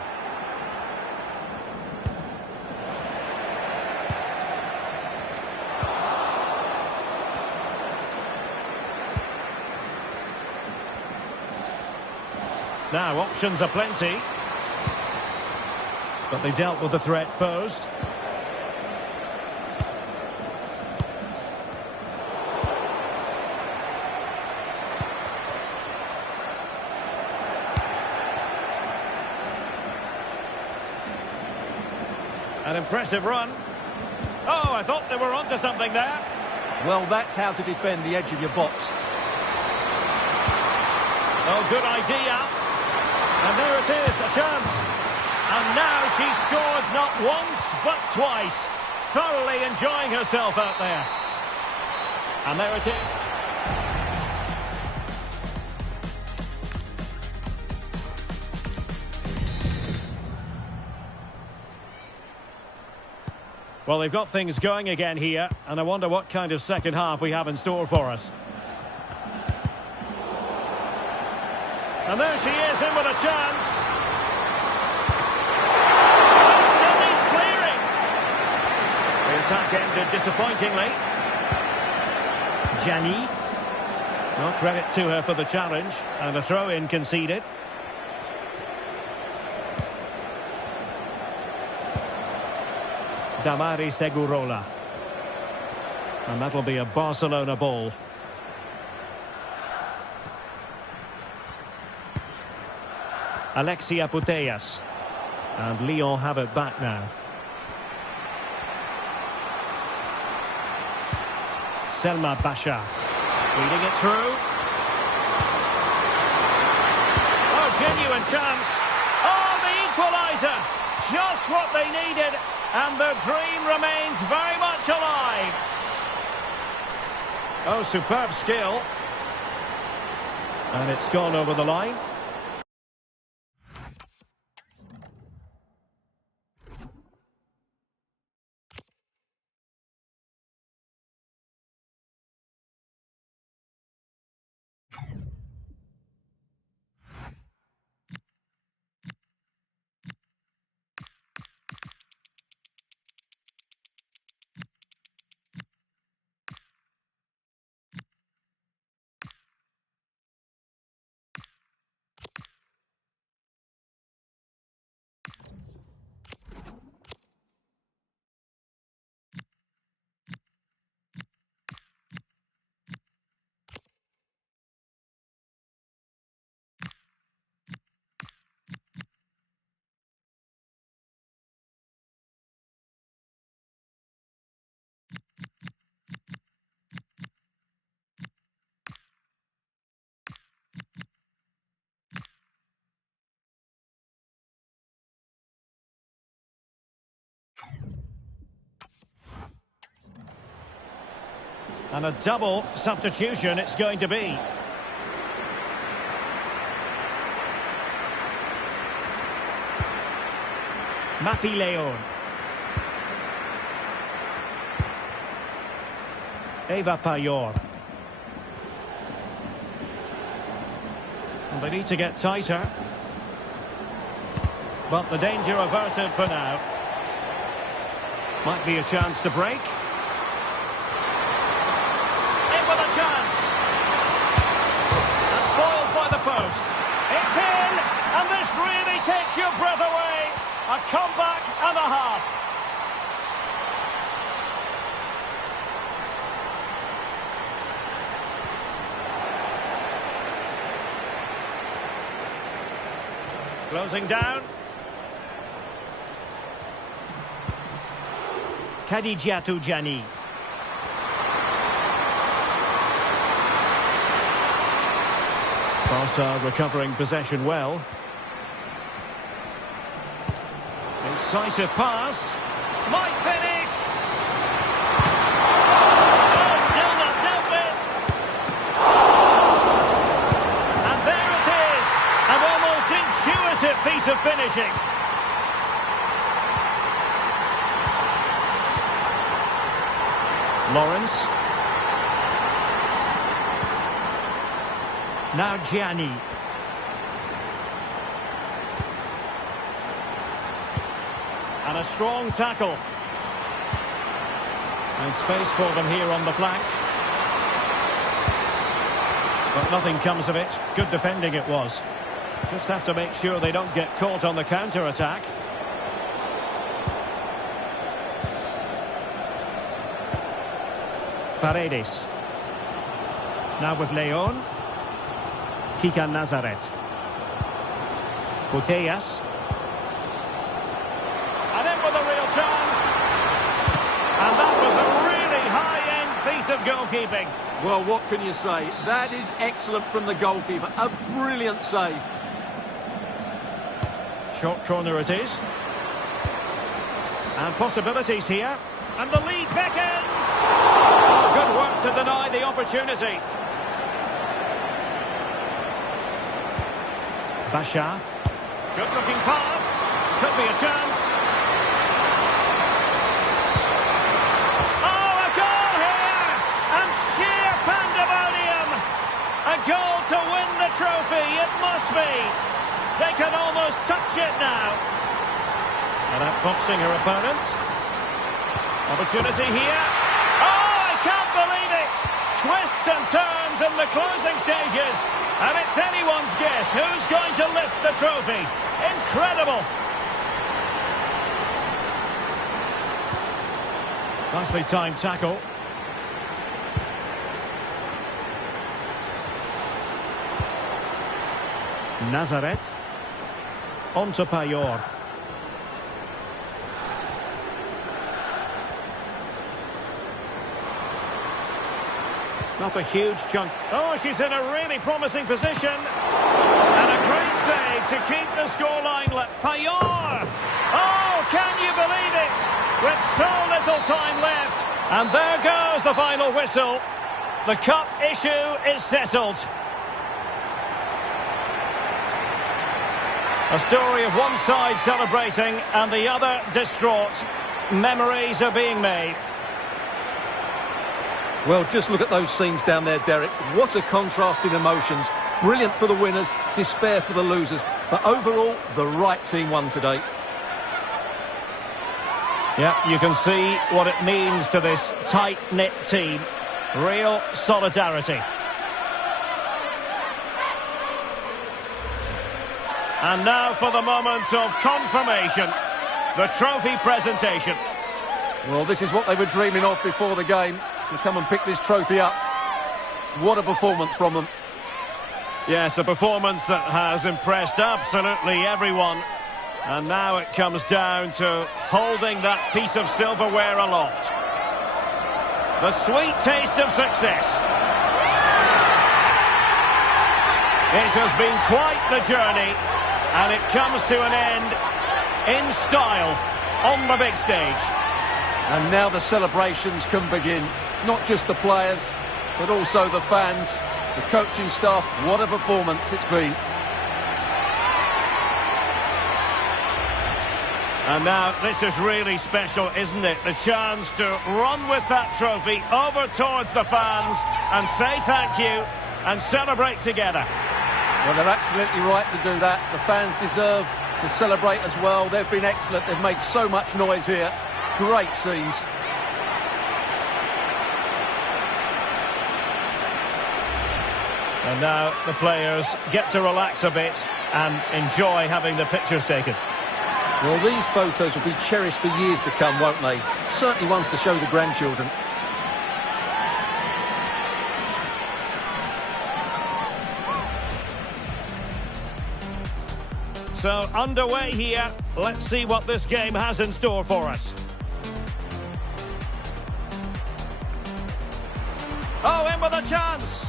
Now, options are plenty. But they dealt with the threat posed. An impressive run. Oh, I thought they were onto something there. Well, that's how to defend the edge of your box. Oh, good idea. And there it is, a chance. And now she's scored not once, but twice. Thoroughly enjoying herself out there. And there it is. Well, they've got things going again here, and I wonder what kind of second half we have in store for us. And there she is, in with a chance. And still needs clearing. The attack ended disappointingly. Gianni. No credit to her for the challenge, and a throw-in conceded. Damari Segurola. And that'll be a Barcelona ball. Alexia Putellas. And Lyon have it back now. Selma Basha. Feeding it through. Oh, genuine chance. Oh, the equaliser. Just what they needed. And the dream remains very much alive. Oh, superb skill. And it's gone over the line. And a double substitution it's going to be. Mapi Leon. Eva Payor. Well, they need to get tighter. But the danger averted for now. Might be a chance to break. Chance. And foiled by the post. It's in, and this really takes your breath away. A comeback and a half. Closing down. Khadijatou Jani. Barca recovering possession well. Incisive pass. Might finish. Oh, still not dealt with. And there it is. An almost intuitive piece of finishing. Lawrence. Now Gianni. And a strong tackle. And space for them here on the flank. But nothing comes of it. Good defending it was. Just have to make sure they don't get caught on the counter-attack. Paredes. Now with Leon. Kika Nazaret. Putellas. And in with a real chance. And that was a really high-end piece of goalkeeping. Well, what can you say? That is excellent from the goalkeeper. A brilliant save. Short corner it is. And possibilities here. And the lead beckons. Good work to deny the opportunity. Bashar. Good-looking pass. Could be a chance. Oh, a goal here! And sheer pandemonium! A goal to win the trophy, it must be. They can almost touch it now. And outboxing her opponent. Opportunity here. Oh, I can't believe it! Twists and turns in the closing stages. And it's anyone's guess who's going to lift the trophy. Incredible! Nicely timed tackle. Nazaret. On to Payor. Not a huge chunk. Oh, she's in a really promising position. And a great save to keep the scoreline. Payor! Oh, can you believe it? With so little time left. And there goes the final whistle. The cup issue is settled. A story of one side celebrating and the other distraught. Memories are being made. Well, just look at those scenes down there, Derek. What a contrast in emotions. Brilliant for the winners, despair for the losers. But overall, the right team won today. Yeah, you can see what it means to this tight-knit team. Real solidarity. And now for the moment of confirmation. The trophy presentation. Well, this is what they were dreaming of before the game. To come and pick this trophy up. What a performance from them. Yes, a performance that has impressed absolutely everyone. And now it comes down to holding that piece of silverware aloft. The sweet taste of success. It has been quite the journey, and it comes to an end in style on the big stage. And now the celebrations can begin. Not just the players, but also the fans, the coaching staff. What a performance it's been. And now this is really special, isn't it? The chance to run with that trophy over towards the fans and say thank you and celebrate together. Well, they're absolutely right to do that. The fans deserve to celebrate as well. They've been excellent. They've made so much noise here. Great scenes. And now the players get to relax a bit and enjoy having the pictures taken. Well, these photos will be cherished for years to come, won't they? Certainly ones to show the grandchildren. So, underway here. Let's see what this game has in store for us. Oh, in with a chance.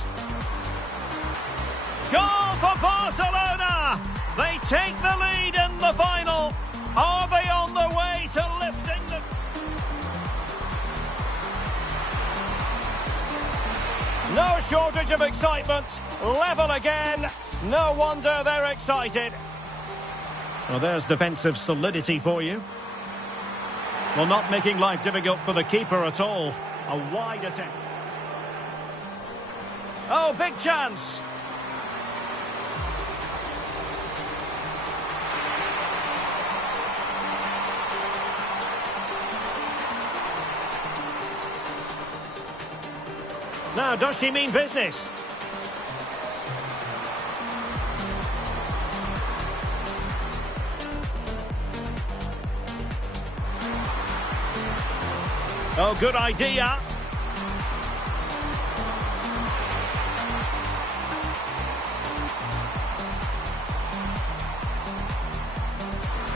Goal for Barcelona. They take the lead in the final. Are they on the way to lifting the... No shortage of excitement. Level again. No wonder they're excited. Well, there's defensive solidity for you. Well, not making life difficult for the keeper at all. A wide attempt. Oh, big chance. Now, does she mean business? Oh, good idea.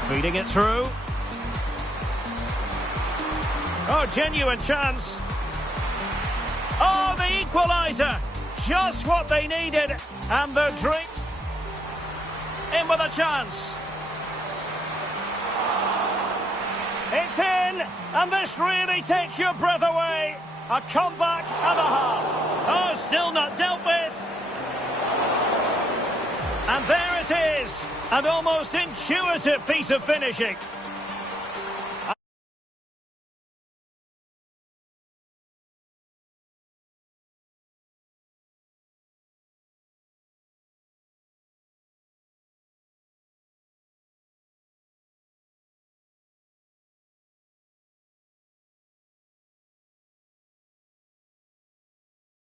Feeding it through. Oh, genuine chance. Oh, the equaliser. Just what they needed. And the drink. In with a chance. It's in. And this really takes your breath away. A comeback and a half. Oh, still not dealt with. And there it is. An almost intuitive piece of finishing.